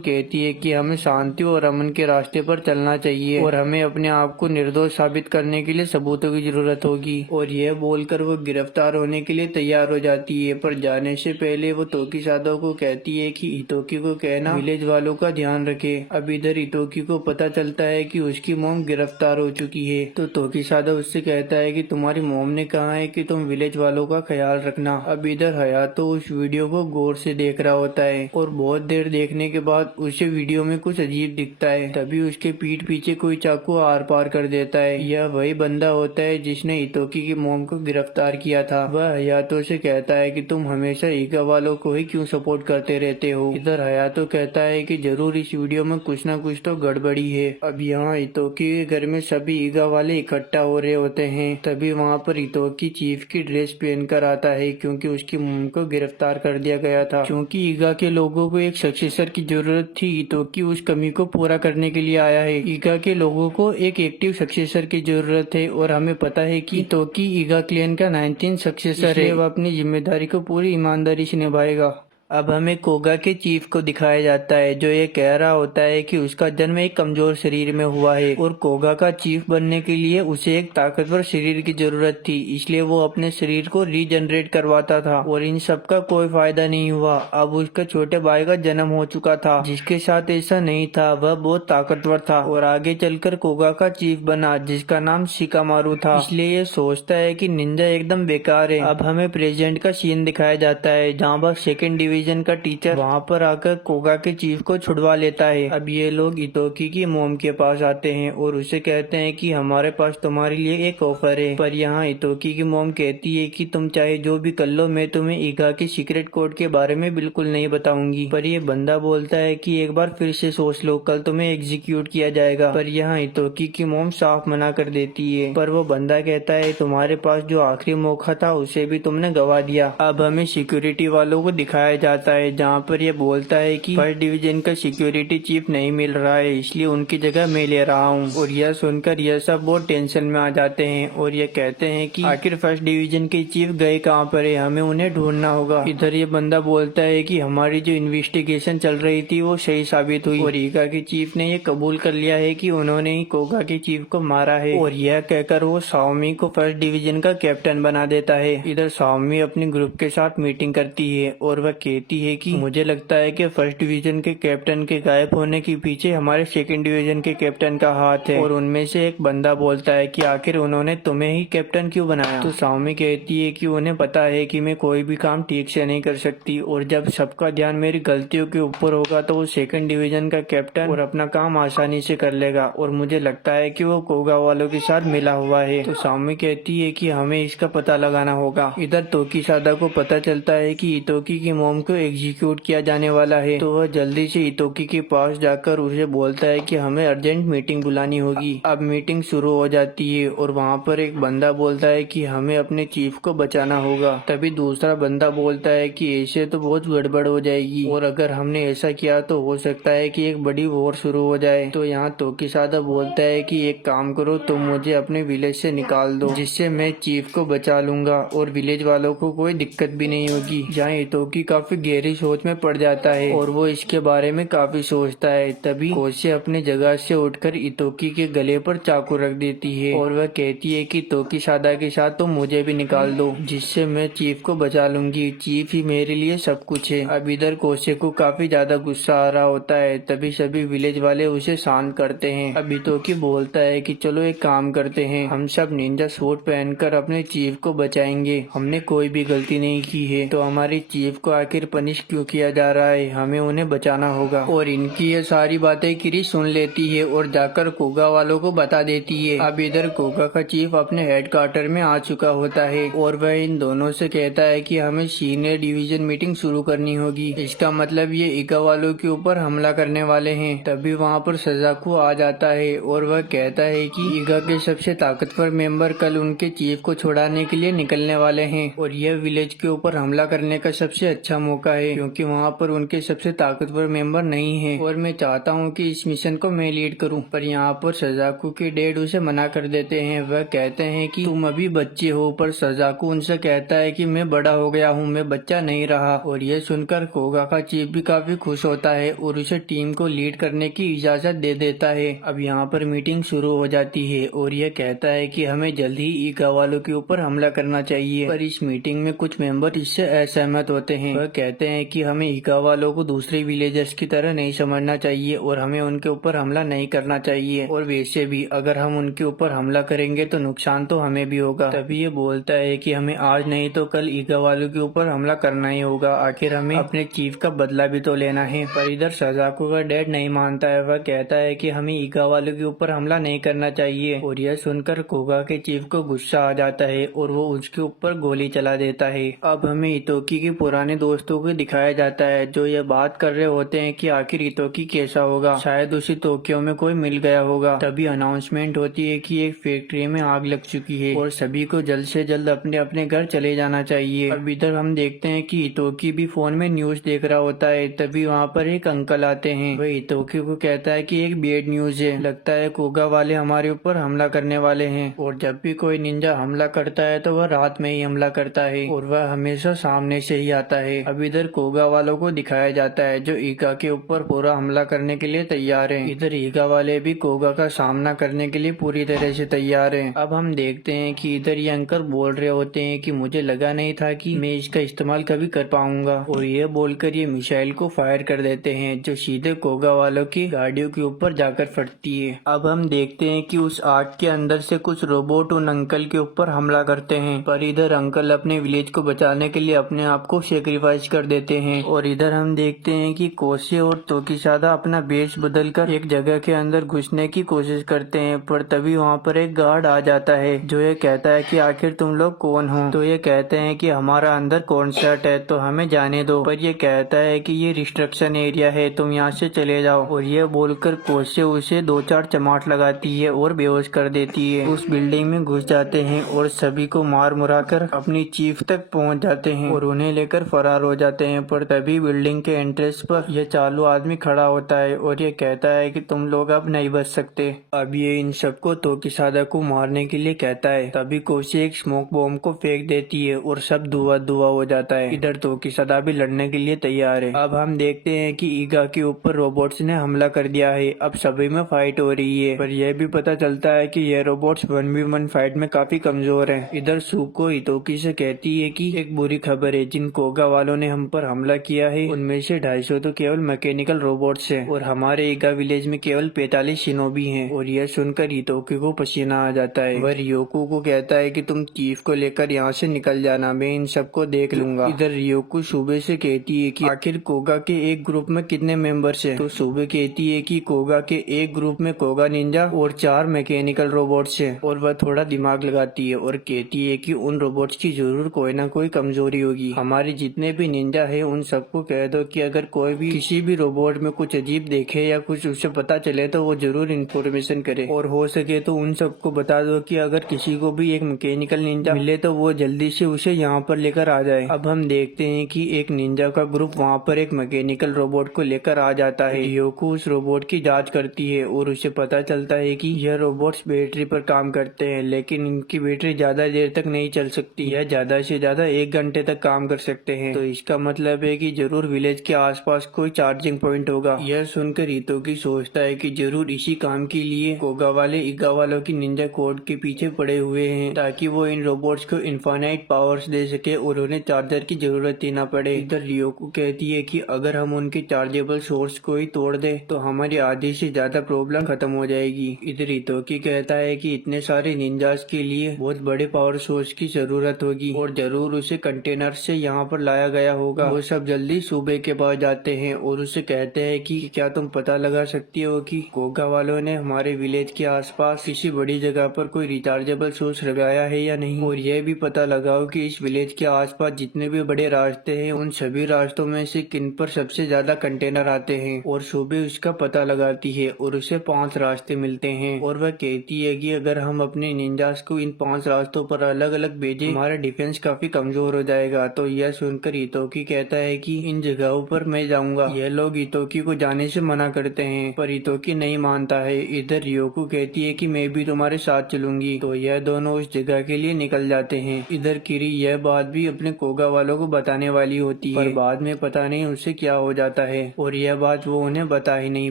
कहती है कि हमें शांति और अमन के रास्ते पर चलना चाहिए और हमें अपने आप को निर्दोष साबित करने के लिए सबूतों की जरूरत होगी। और यह बोलकर वो गिरफ्तार होने के लिए तैयार हो जाती है पर जाने से पहले वो तोकीसादा को कहती है कि हितोकी को कहना विलेज वालों का ध्यान रखे। अब इधर हितोकी को पता चलता है कि उसकी मोम गिरफ्तार हो चुकी है तो तोकीसादा उससे कहता है कि तुम्हारी मोम ने कहा है कि तुम विलेज वालों का ख्याल रखना। अब इधर हयातो उस वीडियो को गौर से देख रहा होता है और बहुत देर देखने के बाद उसे वीडियो में कुछ अजीब दिखता है। तभी उसके पीठ पीछे कोई चाकू आर पार कर देता है। यह वही बंदा होता है जिसने इतोकी की मॉम को गिरफ्तार किया था। वह हयातो से कहता है कि तुम हमेशा ईगा वालों को ही क्यों सपोर्ट करते रहते हो। इधर हयातो कहता है कि जरूर इस वीडियो में कुछ न कुछ तो गड़बड़ी है। अब यहाँ इतोकी के घर में सभी ईगा वाले इकट्ठा हो रहे होते हैं। तभी वहाँ पर इतोकी चीफ की ड्रेस पहनकर आता है क्योंकि उसकी मॉम को गिरफ्तार कर दिया गया था। क्योंकि ईगा के लोगों को एक सक्सेसर की जरूरत थी, इतोकी उस कमी को पूरा करने के लिए आया है। ईगा के लोगों को एक एक्टिव सक्सेसर की जरूरत है और हमें पता है कि इतोकी ईगा क्लैन का 19 सक्सेसर है। वह अपनी जिम्मेदारी को पूरी ईमानदारी से निभाएगा। अब हमें कोगा के चीफ को दिखाया जाता है जो ये कह रहा होता है कि उसका जन्म एक कमजोर शरीर में हुआ है और कोगा का चीफ बनने के लिए उसे एक ताकतवर शरीर की जरूरत थी, इसलिए वो अपने शरीर को रीजनरेट करवाता था और इन सब का कोई फायदा नहीं हुआ। अब उसके छोटे भाई का जन्म हो चुका था जिसके साथ ऐसा नहीं था। वह बहुत ताकतवर था और आगे चलकर कोगा का चीफ बना जिसका नाम शिकामारू था, इसलिए ये सोचता है कि निंजा एकदम बेकार है। अब हमें प्रेजेंट का सीन दिखाया जाता है जहाँ पर सेकेंड डिवीजन का टीचर वहाँ पर आकर कोगा के चीफ को छुड़वा लेता है। अब ये लोग इतोकी की मॉम के पास आते हैं और उसे कहते हैं कि हमारे पास तुम्हारे लिए एक ऑफर है। पर यहाँ इतोकी की मॉम कहती है कि तुम चाहे जो भी कर लो, मैं तुम्हें ईगा के सीक्रेट कोड के बारे में बिल्कुल नहीं बताऊंगी। पर ये बंदा बोलता है कि एक बार फिर से सोच लो, कल तुम्हें एग्जीक्यूट किया जाएगा। पर यहाँ इतोकी की मॉम साफ मना कर देती है। पर वो बंदा कहता है तुम्हारे पास जो आखिरी मौका था उसे भी तुमने गवा दिया। अब हमें सिक्योरिटी वालों को दिखाया जाता है जहाँ पर ये बोलता है कि फर्स्ट डिवीजन का सिक्योरिटी चीफ नहीं मिल रहा है, इसलिए उनकी जगह मैं ले रहा हूँ। और यह सुनकर यह सब बहुत टेंशन में आ जाते हैं और ये कहते हैं कि आखिर फर्स्ट डिवीजन के चीफ गए कहाँ पर है, हमें उन्हें ढूंढना होगा। इधर ये बंदा बोलता है कि हमारी जो इन्वेस्टिगेशन चल रही थी वो सही साबित हुई और ईगा के चीफ ने ये कबूल कर लिया है कि उन्होंने ही कोगा के चीफ को मारा है। और यह कहकर वो साओमी को फर्स्ट डिवीजन का कैप्टन बना देता है। इधर साओमी अपने ग्रुप के साथ मीटिंग करती है और वह कहती है कि मुझे लगता है कि फर्स्ट डिवीजन के कैप्टन के गायब होने के पीछे हमारे सेकंड डिवीजन के कैप्टन का हाथ है। और उनमें से एक बंदा बोलता है कि आखिर उन्होंने तुम्हें ही कैप्टन क्यों बनाया। तो साओमी कहती है कि उन्हें पता है कि मैं कोई भी काम ठीक से नहीं कर सकती और जब सबका ध्यान मेरी गलतियों के ऊपर होगा तो वो सेकंड डिवीजन का कैप्टन और अपना काम आसानी से कर लेगा। और मुझे लगता है कि वो कोगा वालों के साथ मिला हुआ है। तो साओमी कहती है कि हमें इसका पता लगाना होगा। इधर तोकीसादा को पता चलता है कि इतोकी की मॉम को एग्जीक्यूट किया जाने वाला है, तो वह जल्दी से इतोकी के पास जाकर उसे बोलता है कि हमें अर्जेंट मीटिंग बुलानी होगी। अब मीटिंग शुरू हो जाती है और वहाँ पर एक बंदा बोलता है कि हमें अपने चीफ को बचाना होगा। तभी दूसरा बंदा बोलता है कि ऐसे तो बहुत गड़बड़ हो जाएगी और अगर हमने ऐसा किया तो हो सकता है कि एक बड़ी वॉर शुरू हो जाए। तो यहाँ तोकीसादा बोलता है कि एक काम करो, तुम मुझे अपने विलेज से निकाल दो जिससे मैं चीफ को बचा लूंगा और विलेज वालों को कोई दिक्कत भी नहीं होगी। जहाँ इतोकी काफी गहरी सोच में पड़ जाता है और वो इसके बारे में काफी सोचता है। तभी कोसे अपने जगह से उठकर इतोकी के गले पर चाकू रख देती है और वह कहती है कि तोकीसादा के साथ तुम मुझे भी निकाल दो जिससे मैं चीफ को बचा लूंगी। चीफ ही मेरे लिए सब कुछ है। अब इधर कोसे को काफी ज्यादा गुस्सा आ रहा होता है। तभी सभी विलेज वाले उसे शांत करते हैं। अब इतोकी बोलता है कि चलो एक काम करते हैं, हम सब निंजा सूट पहनकर अपने चीफ को बचाएंगे। हमने कोई भी गलती नहीं की है, तो हमारी चीफ को आखिर पनिश क्यों किया जा रहा है, हमें उन्हें बचाना होगा। और इनकी ये सारी बातें किरी सुन लेती है और जाकर कोगा वालों को बता देती है। अब इधर कोगा का चीफ अपने हेड क्वार्टर में आ चुका होता है और वह इन दोनों से कहता है कि हमें सीनियर डिवीजन मीटिंग शुरू करनी होगी। इसका मतलब ये ईगा वालों के ऊपर हमला करने वाले हैं। तभी वहाँ पर सजाकू आ जाता है और वह कहता है कि ईगा के सबसे ताकतवर मेंबर कल उनके चीफ को छुड़ाने के लिए निकलने वाले हैं और यह विलेज के ऊपर हमला करने का सबसे अच्छा मौका है क्योंकि वहाँ पर उनके सबसे ताकतवर मेंबर नहीं है और मैं चाहता हूँ कि इस मिशन को मैं लीड करूँ। पर यहाँ पर सजाकू के डैड उसे मना कर देते हैं। वह कहते हैं कि तुम अभी बच्चे हो, पर सजाकू उनसे कहता है कि मैं बड़ा हो गया हूँ, मैं बच्चा नहीं रहा। और यह सुनकर कोगा का चीफ भी काफी खुश होता है और उसे टीम को लीड करने की इजाजत दे देता है। अब यहाँ पर मीटिंग शुरू हो जाती है और यह कहता है कि हमें जल्द ही ईगा वालों के ऊपर हमला करना चाहिए। पर इस मीटिंग में कुछ मेंबर इससे असहमत होते हैं। वह कहते हैं कि हमें इका वालों को दूसरे विलेजर्स की तरह नहीं समझना चाहिए और हमें उनके ऊपर हमला नहीं करना चाहिए, और वैसे भी अगर हम उनके ऊपर हमला करेंगे तो नुकसान तो हमें भी होगा। तभी ये बोलता है कि हमें आज नहीं तो कल इका वालों के ऊपर हमला करना ही होगा, आखिर हमें अपने चीफ का बदला भी तो लेना है। पर इधर सजाको का डैड नहीं मानता है, वह कहता है कि हमें इका वालों के ऊपर हमला नहीं करना चाहिए, और यह सुनकर कोगा के चीफ को गुस्सा आ जाता है और वो उसके ऊपर गोली चला देता है। अब हमें इतोकी के पुराने दोस्तों को दिखाया जाता है जो ये बात कर रहे होते हैं कि आखिर इतोकी कैसा होगा, शायद उसे टोक्यो में कोई मिल गया होगा। तभी अनाउंसमेंट होती है कि एक फैक्ट्री में आग लग चुकी है और सभी को जल्द से जल्द अपने अपने घर चले जाना चाहिए। अब इधर हम देखते हैं कि इतोकी भी फोन में न्यूज देख रहा होता है। तभी वहाँ पर एक अंकल आते हैं, वह इतोकी को कहता है कि एक बैड न्यूज है, लगता है कोगा वाले हमारे ऊपर हमला करने वाले हैं, और जब भी कोई निंजा हमला करता है तो वह रात में ही हमला करता है और वह हमेशा सामने से ही आता है। अब इधर कोगा वालों को दिखाया जाता है जो ईगा के ऊपर पूरा हमला करने के लिए तैयार हैं। इधर ईगा वाले भी कोगा का सामना करने के लिए पूरी तरह से तैयार हैं। अब हम देखते हैं कि इधर ये अंकल बोल रहे होते हैं कि मुझे लगा नहीं था कि मैं इसका इस्तेमाल कभी कर पाऊंगा, और ये बोलकर ये मिसाइल को फायर कर देते हैं जो सीधे कोगा वालों की गाड़ियों के ऊपर जाकर फटती है। अब हम देखते हैं कि उस आग के अंदर से कुछ रोबोट उन अंकल के ऊपर हमला करते हैं, पर इधर अंकल अपने विलेज को बचाने के लिए अपने आप को सेक्रीफाइस कर देते हैं। और इधर हम देखते हैं कि कोसे और तोकिसादा अपना बेस बदलकर एक जगह के अंदर घुसने की कोशिश करते हैं, पर तभी वहाँ पर एक गार्ड आ जाता है जो ये कहता है कि आखिर तुम लोग कौन हो। तो ये कहते हैं कि हमारा अंदर कॉन्सर्ट है तो हमें जाने दो, पर ये कहता है कि ये रिस्ट्रिक्शन एरिया है, तुम यहाँ से चले जाओ। और ये बोलकर कोसे उसे 2-4 चमाट लगाती है और बेहोश कर देती है। उस बिल्डिंग में घुस जाते हैं और सभी को मार मुरा कर अपनी चीफ तक पहुंच जाते हैं और उन्हें लेकर फरार हो जाते हैं। पर तभी बिल्डिंग के एंट्रेंस पर यह चालू आदमी खड़ा होता है और ये कहता है कि तुम लोग अब नहीं बच सकते। अब ये इन सबको तोकिसादा को मारने के लिए कहता है। तभी कोशी एक स्मोक बॉम्ब को फेंक देती है और सब धुआं धुआं हो जाता है। इधर तोकिसादा भी लड़ने के लिए तैयार है। अब हम देखते हैं कि ईगा के ऊपर रोबोट्स ने हमला कर दिया है। अब सभी में फाइट हो रही है, पर यह भी पता चलता है कि ये रोबोट्स 1v1 फाइट में काफी कमजोर हैं। इधर सुको इतोकी से कहती है कि एक बुरी खबर है, जिन कोगा वालों ने हम पर हमला किया है उनमें से 250 तो केवल मैकेनिकल रोबोट्स हैं और हमारे ईगा विलेज में केवल 45 शिनोबी हैं। और यह सुनकर इतोकी को पसीना आ जाता है। वह रियोकू को कहता है कि तुम चीफ को लेकर यहाँ से निकल जाना, मैं इन सबको देख लूंगा। इधर रियोकू सुबह से कहती है कि आखिर कोगा के एक ग्रुप में कितने मेंबर्स हैं? तो सुबह कहती है कि कोगा के एक ग्रुप में कोगा निंजा और 4 मैकेनिकल रोबोट्स हैं। और वह थोड़ा दिमाग लगाती है और कहती है कि उन रोबोट्स की जरूर कोई ना कोई कमजोरी होगी। हमारे जितने भी निंजा है उन सबको कह दो कि अगर कोई भी किसी भी रोबोट में कुछ अजीब देखे या कुछ उसे पता चले तो वो जरूर इन्फॉर्मेशन करे, और हो सके तो उन सबको बता दो कि अगर किसी को भी एक मैकेनिकल निंजा मिले तो वो जल्दी से उसे यहाँ पर लेकर आ जाए। अब हम देखते हैं कि एक निंजा का ग्रुप वहाँ पर एक मैकेनिकल रोबोट को लेकर आ जाता है। रियोकू उस रोबोट की जांच करती है और उसे पता चलता है कि यह रोबोट्स बैटरी पर काम करते हैं, लेकिन इनकी बैटरी ज्यादा देर तक नहीं चल सकती, यह ज्यादा से ज्यादा 1 घंटे तक काम कर सकते हैं। तो इसका मतलब है कि जरूर विलेज के आसपास कोई चार्जिंग पॉइंट होगा। यह सुनकर इतोकी सोचता है कि जरूर इसी काम के लिए कोगा वाले ईगा वालों की निंजा कोड के पीछे पड़े हुए हैं, ताकि वो इन रोबोट्स को इनफाइनाइट पावर्स दे सके और उन्हें चार्जर की जरूरत ही न पड़े। इधर रियोकू कहती है कि अगर हम उनके चार्जेबल सोर्स को ही तोड़ दे तो हमारी आधी से ज्यादा प्रॉब्लम खत्म हो जाएगी। इधर इतोकी कहता है कि इतने सारे निंजास के लिए बहुत बड़े पावर सोर्स की जरूरत होगी और जरूर उसे कंटेनर से यहाँ पर लाया गया होगा। वो सब जल्दी सूबे के पास जाते हैं और उसे कहते हैं कि क्या तुम पता लगा सकती हो कि कोगा वालों ने हमारे विलेज के आसपास किसी बड़ी जगह पर कोई रिचार्जेबल सोर्स लगाया है या नहीं, और यह भी पता लगाओ कि इस विलेज के आसपास जितने भी बड़े रास्ते हैं उन सभी रास्तों में से किन पर सबसे ज्यादा कंटेनर आते हैं। और सूबे उसका पता लगाती है और उसे 5 रास्ते मिलते हैं और वह कहती है कि अगर हम अपने निंजास को इन 5 रास्तों पर अलग अलग भेजे हमारा डिफेंस काफी कमजोर हो जाएगा। तो यह सुनकर इतोकी कहता है कि इन जगहों पर मैं जाऊंगा। यह लोग इतोकी को जाने से मना करते हैं, पर इतोकी नहीं मानता है। इधर रियोकू कहती है कि मैं भी तुम्हारे साथ चलूंगी। तो यह दोनों उस जगह के लिए निकल जाते हैं। इधर किरी यह बात भी अपने कोगा वालों को बताने वाली होती है, पर बाद में पता नहीं उसे क्या हो जाता है और यह बात वो उन्हें बता ही नहीं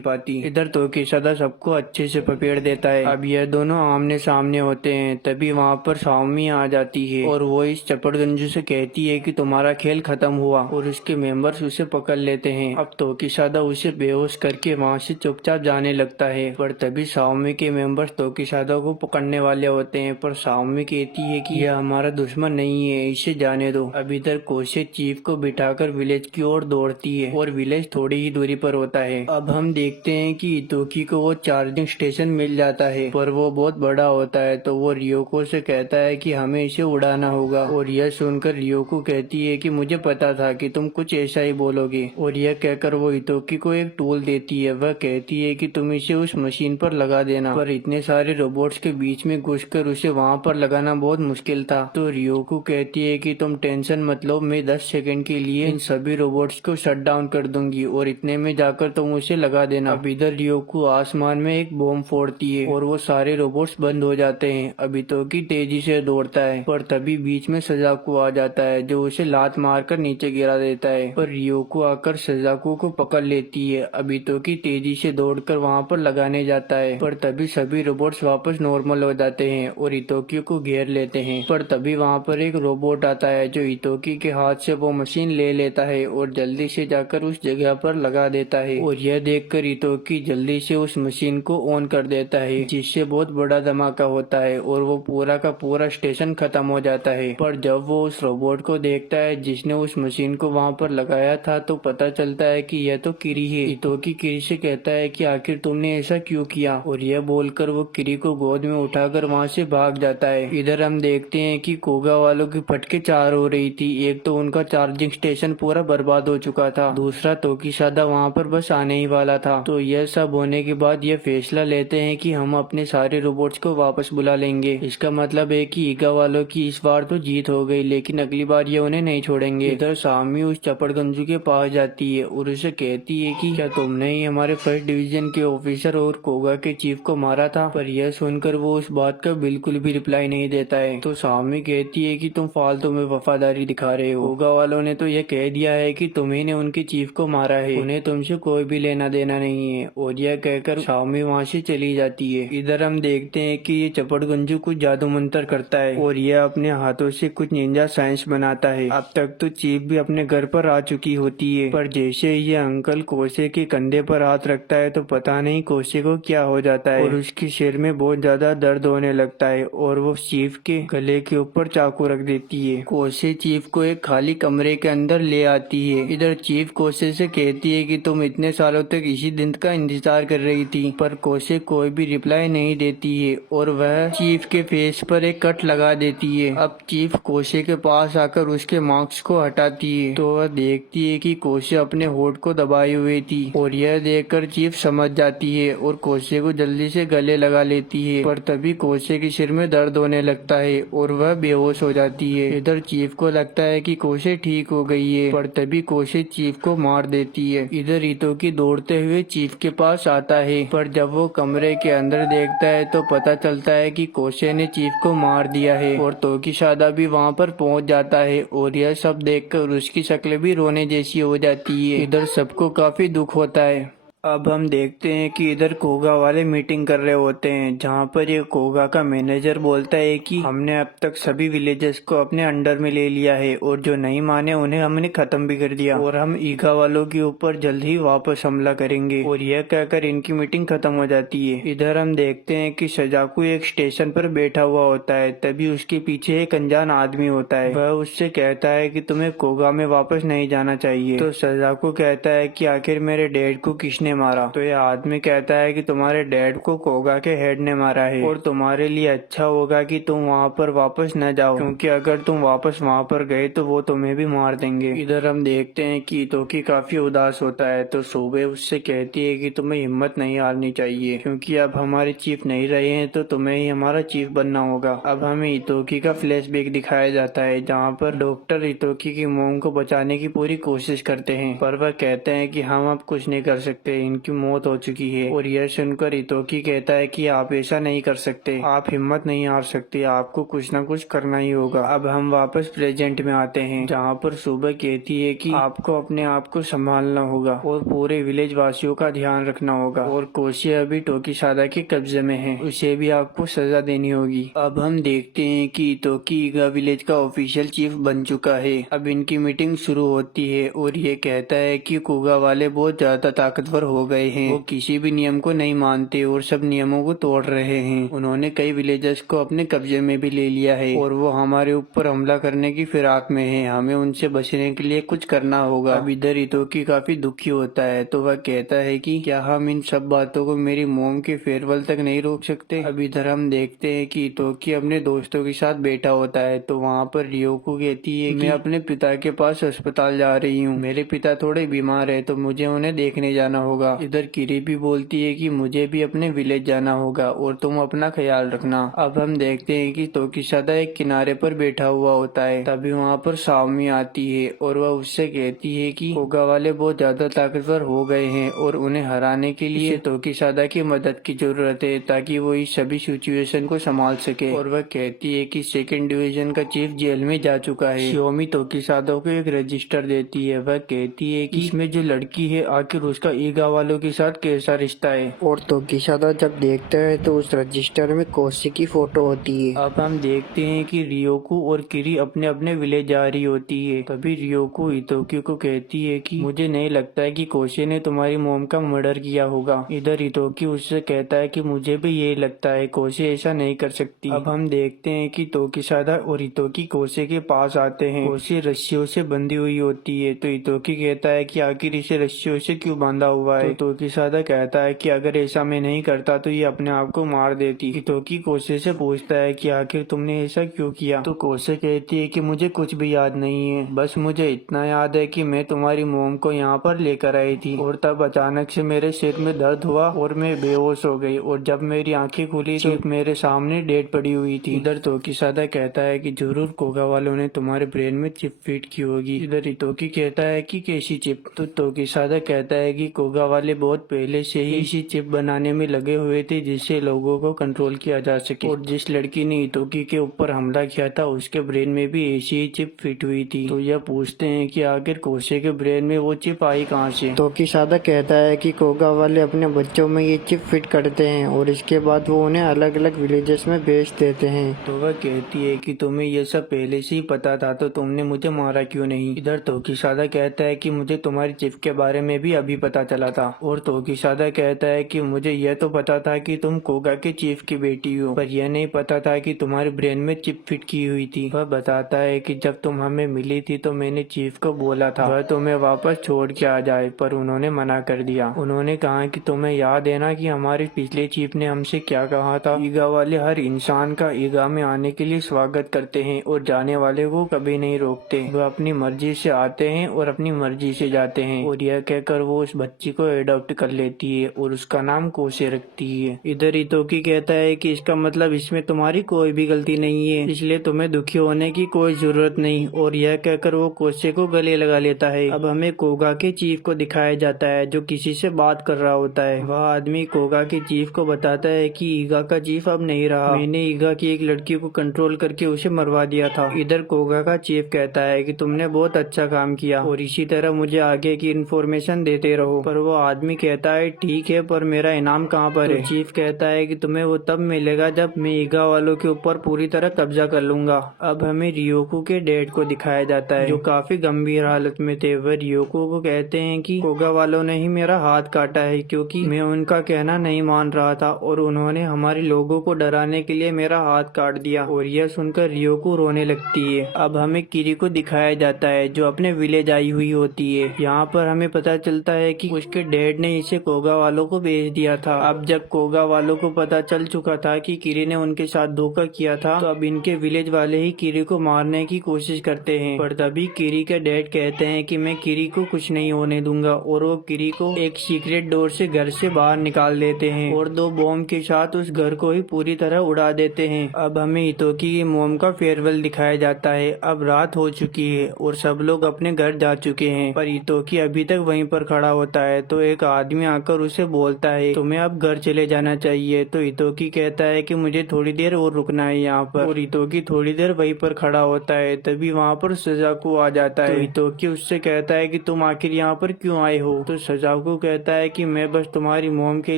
पाती। इधर तोकिसादा सबको अच्छे से पपेड़ देता है। अब यह दोनों आमने सामने होते हैं। तभी वहाँ पर साओमी आ जाती है और वो इस चपड़गंजू से कहती है कि तुम्हारा खेल खत्म खत्म हुआ और उसके मेंबर्स उसे पकड़ लेते हैं। अब तोकीशादा उसे बेहोश करके वहाँ से चुपचाप जाने लगता है, पर तभी साओमी के मेंबर्स तोकीशादा को पकड़ने वाले होते हैं, पर साओमी कहती है कि यह हमारा दुश्मन नहीं है, इसे जाने दो। अब इधर कोसे चीफ को बिठाकर विलेज की ओर दौड़ती है और विलेज थोड़ी ही दूरी पर होता है। अब हम देखते हैं कि इतोकी को वो चार्जिंग स्टेशन मिल जाता है, पर वो बहुत बड़ा होता है, तो वो रियोको से कहता है कि हमें इसे उड़ाना होगा। और यह सुनकर रियोको कहती है कि मुझे पता था कि तुम कुछ ऐसा ही बोलोगे, और यह कहकर वो इतोकी को एक टूल देती है। वह कहती है कि तुम इसे उस मशीन पर लगा देना, पर इतने सारे रोबोट्स के बीच में घुसकर उसे वहाँ पर लगाना बहुत मुश्किल था। तो रियोको कहती है कि तुम टेंशन मत लो, मैं 10 सेकंड के लिए इन सभी रोबोट्स को शट डाउन कर दूंगी और इतने में जाकर तुम उसे लगा देना। अब इधर रियोको आसमान में एक बॉम्ब फोड़ती है और वो सारे रोबोट्स बंद हो जाते हैं। अब इतोकी तेजी से दौड़ता है, पर तभी बीच में सजाकू आ जाता है जो उसे लात मारकर नीचे गिरा देता है, पर रियोको आकर सजाकू को पकड़ लेती है। अब इतोकी तेजी से दौड़कर वहाँ पर लगाने जाता है, पर तभी सभी रोबोट्स वापस नॉर्मल हो जाते हैं और इतोकी को घेर लेते हैं। पर तभी वहाँ पर एक रोबोट आता है जो इतोकी के हाथ से वो मशीन ले लेता है और जल्दी से जाकर उस जगह पर लगा देता है। और यह देखकर इतोकी जल्दी से उस मशीन को ऑन कर देता है, जिससे बहुत बड़ा धमाका होता है और वो पूरा का पूरा स्टेशन खत्म हो जाता है। पर जब वो उस रोबोट को देखता है जिसने उस मशीन को वहाँ पर लगाया था, तो पता चलता है कि यह तो किरी है। इतोकी किरी से कहता है कि आखिर तुमने ऐसा क्यों किया, और यह बोलकर वो किरी को गोद में उठाकर वहाँ से भाग जाता है। इधर हम देखते हैं कि कोगा वालों की फटके चार हो रही थी। एक तो उनका चार्जिंग स्टेशन पूरा बर्बाद हो चुका था, दूसरा तोकीशादा वहाँ पर बस आने ही वाला था। तो यह सब होने के बाद यह फैसला लेते हैं कि हम अपने सारे रोबोट्स को वापस बुला लेंगे। इसका मतलब है कि ईगा वालों की इस बार तो जीत हो गई, लेकिन अगली बार ये उन्हें नहीं छोड़ेंगे। इधर सामी उस चपड़गंजू के पास जाती है और उसे कहती है कि क्या तुमने ही हमारे फर्स्ट डिवीजन के ऑफिसर और कोगा के चीफ को मारा था। पर यह सुनकर वो उस बात का बिल्कुल भी रिप्लाई नहीं देता है। तो सामी कहती है कि तुम फालतू में वफादारी दिखा रहे हो, कोगा वालों ने तो यह कह दिया है कि तुम्ही ने उनके चीफ को मारा है, उन्हें तुमसे कोई भी लेना देना नहीं है। और यह कहकर सामी वहाँ से चली जाती है। इधर हम देखते हैं कि ये चपड़गंजू कुछ जादू मंत्र करता है और यह अपने हाथों से कुछ निंजा साइंस बनाता है। अब तक तो चीफ भी अपने घर पर आ चुकी होती है, पर जैसे ये अंकल कोसे के कंधे पर हाथ रखता है तो पता नहीं कोसे को क्या हो जाता है और उसके सिर में बहुत ज्यादा दर्द होने लगता है और वो चीफ के गले के ऊपर चाकू रख देती है। कोसे चीफ को एक खाली कमरे के अंदर ले आती है। इधर चीफ कोसे से कहती है कि तुम इतने सालों तक इसी दिन का इंतजार कर रही थी, पर कोसे कोई भी रिप्लाई नहीं देती है और वह चीफ के फेस पर एक कट लगा देती है। अब चीफ कोसे के पास आकर उसके मार्क्स को हटाती है, तो वह देखती है कि कोसे अपने होठ को दबाए हुए थी और यह देखकर चीफ समझ जाती है और कोसे को जल्दी से गले लगा लेती है। पर तभी कोसे के सिर में दर्द होने लगता है और वह बेहोश हो जाती है। इधर चीफ को लगता है कि कोसे ठीक हो गई है, पर तभी कोसे चीफ को मार देती है। इधर इतोकी दौड़ते हुए चीफ के पास आता है, पर जब वो कमरे के अंदर देखता है तो पता चलता है कि कोसे ने चीफ को मार दिया है और तोकीशादा भी वहाँ पर पहुँच जाता है और यह सब देखकर उसकी शक्ल भी रोने जैसी हो जाती है। इधर सबको काफी दुख होता है। अब हम देखते हैं कि इधर कोगा वाले मीटिंग कर रहे होते हैं, जहाँ पर ये कोगा का मैनेजर बोलता है कि हमने अब तक सभी विलेजेस को अपने अंडर में ले लिया है और जो नहीं माने उन्हें हमने खत्म भी कर दिया और हम ईगा वालों के ऊपर जल्द ही वापस हमला करेंगे। और यह कहकर इनकी मीटिंग खत्म हो जाती है। इधर हम देखते हैं कि सजाकू एक स्टेशन पर बैठा हुआ होता है, तभी उसके पीछे एक अनजान आदमी होता है। वह उससे कहता है कि तुम्हें कोगा में वापस नहीं जाना चाहिए। तो सजाकू कहता है कि आखिर मेरे डैड को किसने मारा। तो यह आदमी कहता है कि तुम्हारे डैड को कोगा के हेड ने मारा है और तुम्हारे लिए अच्छा होगा कि तुम वहाँ पर वापस न जाओ, क्योंकि अगर तुम वापस वहाँ पर गए तो वो तुम्हें भी मार देंगे। इधर हम देखते हैं कि इतोकी काफी उदास होता है, तो सुबह उससे कहती है कि तुम्हें हिम्मत नहीं हारनी चाहिए, क्योंकि अब हमारे चीफ नहीं रहे हैं तो तुम्हें ही हमारा चीफ बनना होगा। अब हमें इतोकी का फ्लैशबैक दिखाया जाता है, जहाँ पर डॉक्टर इतोकी की मोम को बचाने की पूरी कोशिश करते हैं, पर वह कहते हैं कि हम अब कुछ नहीं कर सकते, इनकी मौत हो चुकी है। और यह सुनकर इतोकी कहता है कि आप ऐसा नहीं कर सकते, आप हिम्मत नहीं हार सकते, आपको कुछ न कुछ करना ही होगा। अब हम वापस प्रेजेंट में आते हैं, जहाँ पर सुबह कहती है कि आपको अपने आप को संभालना होगा और पूरे विलेज वासियों का ध्यान रखना होगा। और कोशी अभी टोकीसादा के कब्जे में है, उसे भी आपको सजा देनी होगी। अब हम देखते हैं कि इतोकी ईगा विलेज का ऑफिशियल चीफ बन चुका है। अब इनकी मीटिंग शुरू होती है और ये कहता है कि कुगा वाले बहुत ज्यादा ताकतवर हो गए हैं, वो किसी भी नियम को नहीं मानते और सब नियमों को तोड़ रहे हैं। उन्होंने कई विलेजर्स को अपने कब्जे में भी ले लिया है और वो हमारे ऊपर हमला करने की फिराक में है, हमें उनसे बचने के लिए कुछ करना होगा। अब इधर इतोकी काफी दुखी होता है, तो वह कहता है कि क्या हम इन सब बातों को मेरी मोम के फेयरवेल तक नहीं रोक सकते। अब इधर हम देखते हैं कि इतोकी अपने दोस्तों के साथ बैठा होता है, तो वहाँ पर रियोको कहती है मैं अपने पिता के पास अस्पताल जा रही हूँ, मेरे पिता थोड़े बीमार है तो मुझे उन्हें देखने जाना होगा। इधर किरी भी बोलती है कि मुझे भी अपने विलेज जाना होगा और तुम अपना ख्याल रखना। अब हम देखते हैं कि तोकीसादा एक किनारे पर बैठा हुआ होता है, तभी वहाँ पर सामी आती है और वह उससे कहती है कि कोगा वाले बहुत ज्यादा ताकतवर हो गए हैं और उन्हें हराने के लिए तोकीसादा की मदद की जरूरत है ताकि वो इस सभी सिचुएशन को संभाल सके। और वह कहती है कि सेकंड डिवीजन का चीफ जेल में जा चुका है। शियोमी तोकीसादा को एक रजिस्टर देती है, वह कहती है कि इसमें जो लड़की है आखिर उसका ईगा वालों के साथ कैसा रिश्ता है। और तोकीसादा जब देखता है तो उस रजिस्टर में कोशी की फोटो होती है। अब हम देखते हैं कि रियोको और किरी अपने अपने विलेज जा रही होती है, तभी रियोको इतोकी को कहती है कि मुझे नहीं लगता है कि कोशी ने तुम्हारी मोम का मर्डर किया होगा। इधर इतोकी उससे कहता है कि मुझे भी यही लगता है, कोशी ऐसा नहीं कर सकती। अब हम देखते हैं कि तोकीसादा और इतोकी कोशी के पास आते हैं। कोशी रस्सियों से बंधी हुई होती है, तो इतोकी कहता है कि आखिर इसे रस्सियों से क्यों बांधा हुआ है। तो तोकीसादा कहता है कि अगर ऐसा मैं नहीं करता तो ये अपने आप को मार देती। इतोकी कोशी से पूछता है कि आखिर तुमने ऐसा क्यों किया, तो कोशी कहती है कि मुझे कुछ भी याद नहीं है, बस मुझे इतना याद है कि मैं तुम्हारी मोम को यहाँ पर लेकर आई थी और तब अचानक से मेरे सिर में दर्द हुआ और मैं बेहोश हो गई और जब मेरी आंखें खुली तो मेरे सामने डेड पड़ी हुई थी। इधर तोकीसादा कहता है कि जरूर कोगा वालों ने तुम्हारे ब्रेन में चिप फिट की होगी। इधर इतोकी कहता है कि कैसी चिप, तो तोकीसादा कहता है कि कोगा वाले बहुत पहले से ही इसी चिप बनाने में लगे हुए थे जिससे लोगों को कंट्रोल किया जा सके। और जिस लड़की ने इतोकी के ऊपर हमला किया था उसके ब्रेन में भी ऐसी ही चिप फिट हुई थी। तो यह पूछते हैं कि आखिर कोशे के ब्रेन में वो चिप आई कहाँ से। तोकीसादा कहता है कि कोगा वाले अपने बच्चों में ये चिप फिट करते हैं और इसके बाद वो उन्हें अलग अलग विलेजेस में बेच देते हैं। तो वह कहती है कि तुम्हें ये सब पहले से ही पता था तो तुमने मुझे मारा क्यों नहीं। इधर तोकीसादा कहता है कि मुझे तुम्हारी चिप के बारे में भी अभी पता चला था। और तोकीसादा कहता है कि मुझे यह तो पता था कि तुम कोगा के चीफ की बेटी हो, पर यह नहीं पता था कि तुम्हारे ब्रेन में चिप फिट की हुई थी। वह बताता है कि जब तुम हमें मिली थी तो मैंने चीफ को बोला था वह तुम्हें वापस छोड़ के आ जाए, पर उन्होंने मना कर दिया। उन्होंने कहा कि तुम्हें याद है ना कि हमारे पिछले चीफ ने हमसे क्या कहा था, ईगा वाले हर इंसान का ईगा में आने के लिए स्वागत करते हैं और जाने वाले को कभी नहीं रोकते। वह अपनी मर्जी से आते हैं और अपनी मर्जी से जाते हैं। और यह कहकर वो उस बच्ची को एडॉप्ट कर लेती है और उसका नाम कोसे रखती है। इधर इतोकी कहता है कि इसका मतलब इसमें तुम्हारी कोई भी गलती नहीं है, इसलिए तुम्हें दुखी होने की कोई जरूरत नहीं। और यह कहकर वो कोसे को गले लगा लेता है। अब हमें कोगा के चीफ को दिखाया जाता है जो किसी से बात कर रहा होता है। वह आदमी कोगा के चीफ को बताता है कि ईगा का चीफ अब नहीं रहा, मैंने ईगा की एक लड़की को कंट्रोल करके उसे मरवा दिया था। इधर कोगा का चीफ कहता है कि तुमने बहुत अच्छा काम किया और इसी तरह मुझे आगे की इन्फॉर्मेशन देते रहो। पर वो आदमी कहता है ठीक है, पर मेरा इनाम कहाँ पर है। चीफ कहता है कि तुम्हें वो तब मिलेगा जब मैं ईगा वालों के ऊपर पूरी तरह कब्जा कर लूंगा। अब हमें रियोको के डैड को दिखाया जाता है जो काफी गंभीर हालत में थे। वह रियोको को कहते हैं कि कोगा वालों ने ही मेरा हाथ काटा है क्योंकि मैं उनका कहना नहीं मान रहा था और उन्होंने हमारे लोगों को डराने के लिए मेरा हाथ काट दिया। और यह सुनकर रियोको रोने लगती है। अब हमें किरी को दिखाया जाता है जो अपने विलेज आई हुई होती है। यहाँ पर हमें पता चलता है कि उसके डैड ने इसे कोगा वालों को बेच दिया था। अब जब कोगा वालों को पता चल चुका था कि किरी ने उनके साथ धोखा किया था तो अब इनके विलेज वाले ही किरी को मारने की कोशिश करते हैं। पर तभी किरी के डैड कहते हैं कि मैं किरी को कुछ नहीं होने दूंगा और वो किरी को एक सीक्रेट डोर से घर से बाहर निकाल देते हैं और 2 बॉम्ब के साथ उस घर को ही पूरी तरह उड़ा देते हैं। अब हमें इतोकी की मोम का फेयरवेल दिखाया जाता है। अब रात हो चुकी है और सब लोग अपने घर जा चुके हैं, पर इतोकी अभी तक वहीं पर खड़ा होता है। तो एक आदमी आकर उसे बोलता है तुम्हें अब घर चले जाना चाहिए। तो हितोकी कहता है कि मुझे थोड़ी देर और रुकना है यहाँ पर, और हितोकी थोड़ी देर वहीं पर खड़ा होता है। तभी वहाँ पर सजाकू आ जाता है। तो हितोकी उससे कहता है कि तुम आखिर यहाँ पर क्यों आए हो। तो सजाकू कहता है कि मैं बस तुम्हारी मॉम के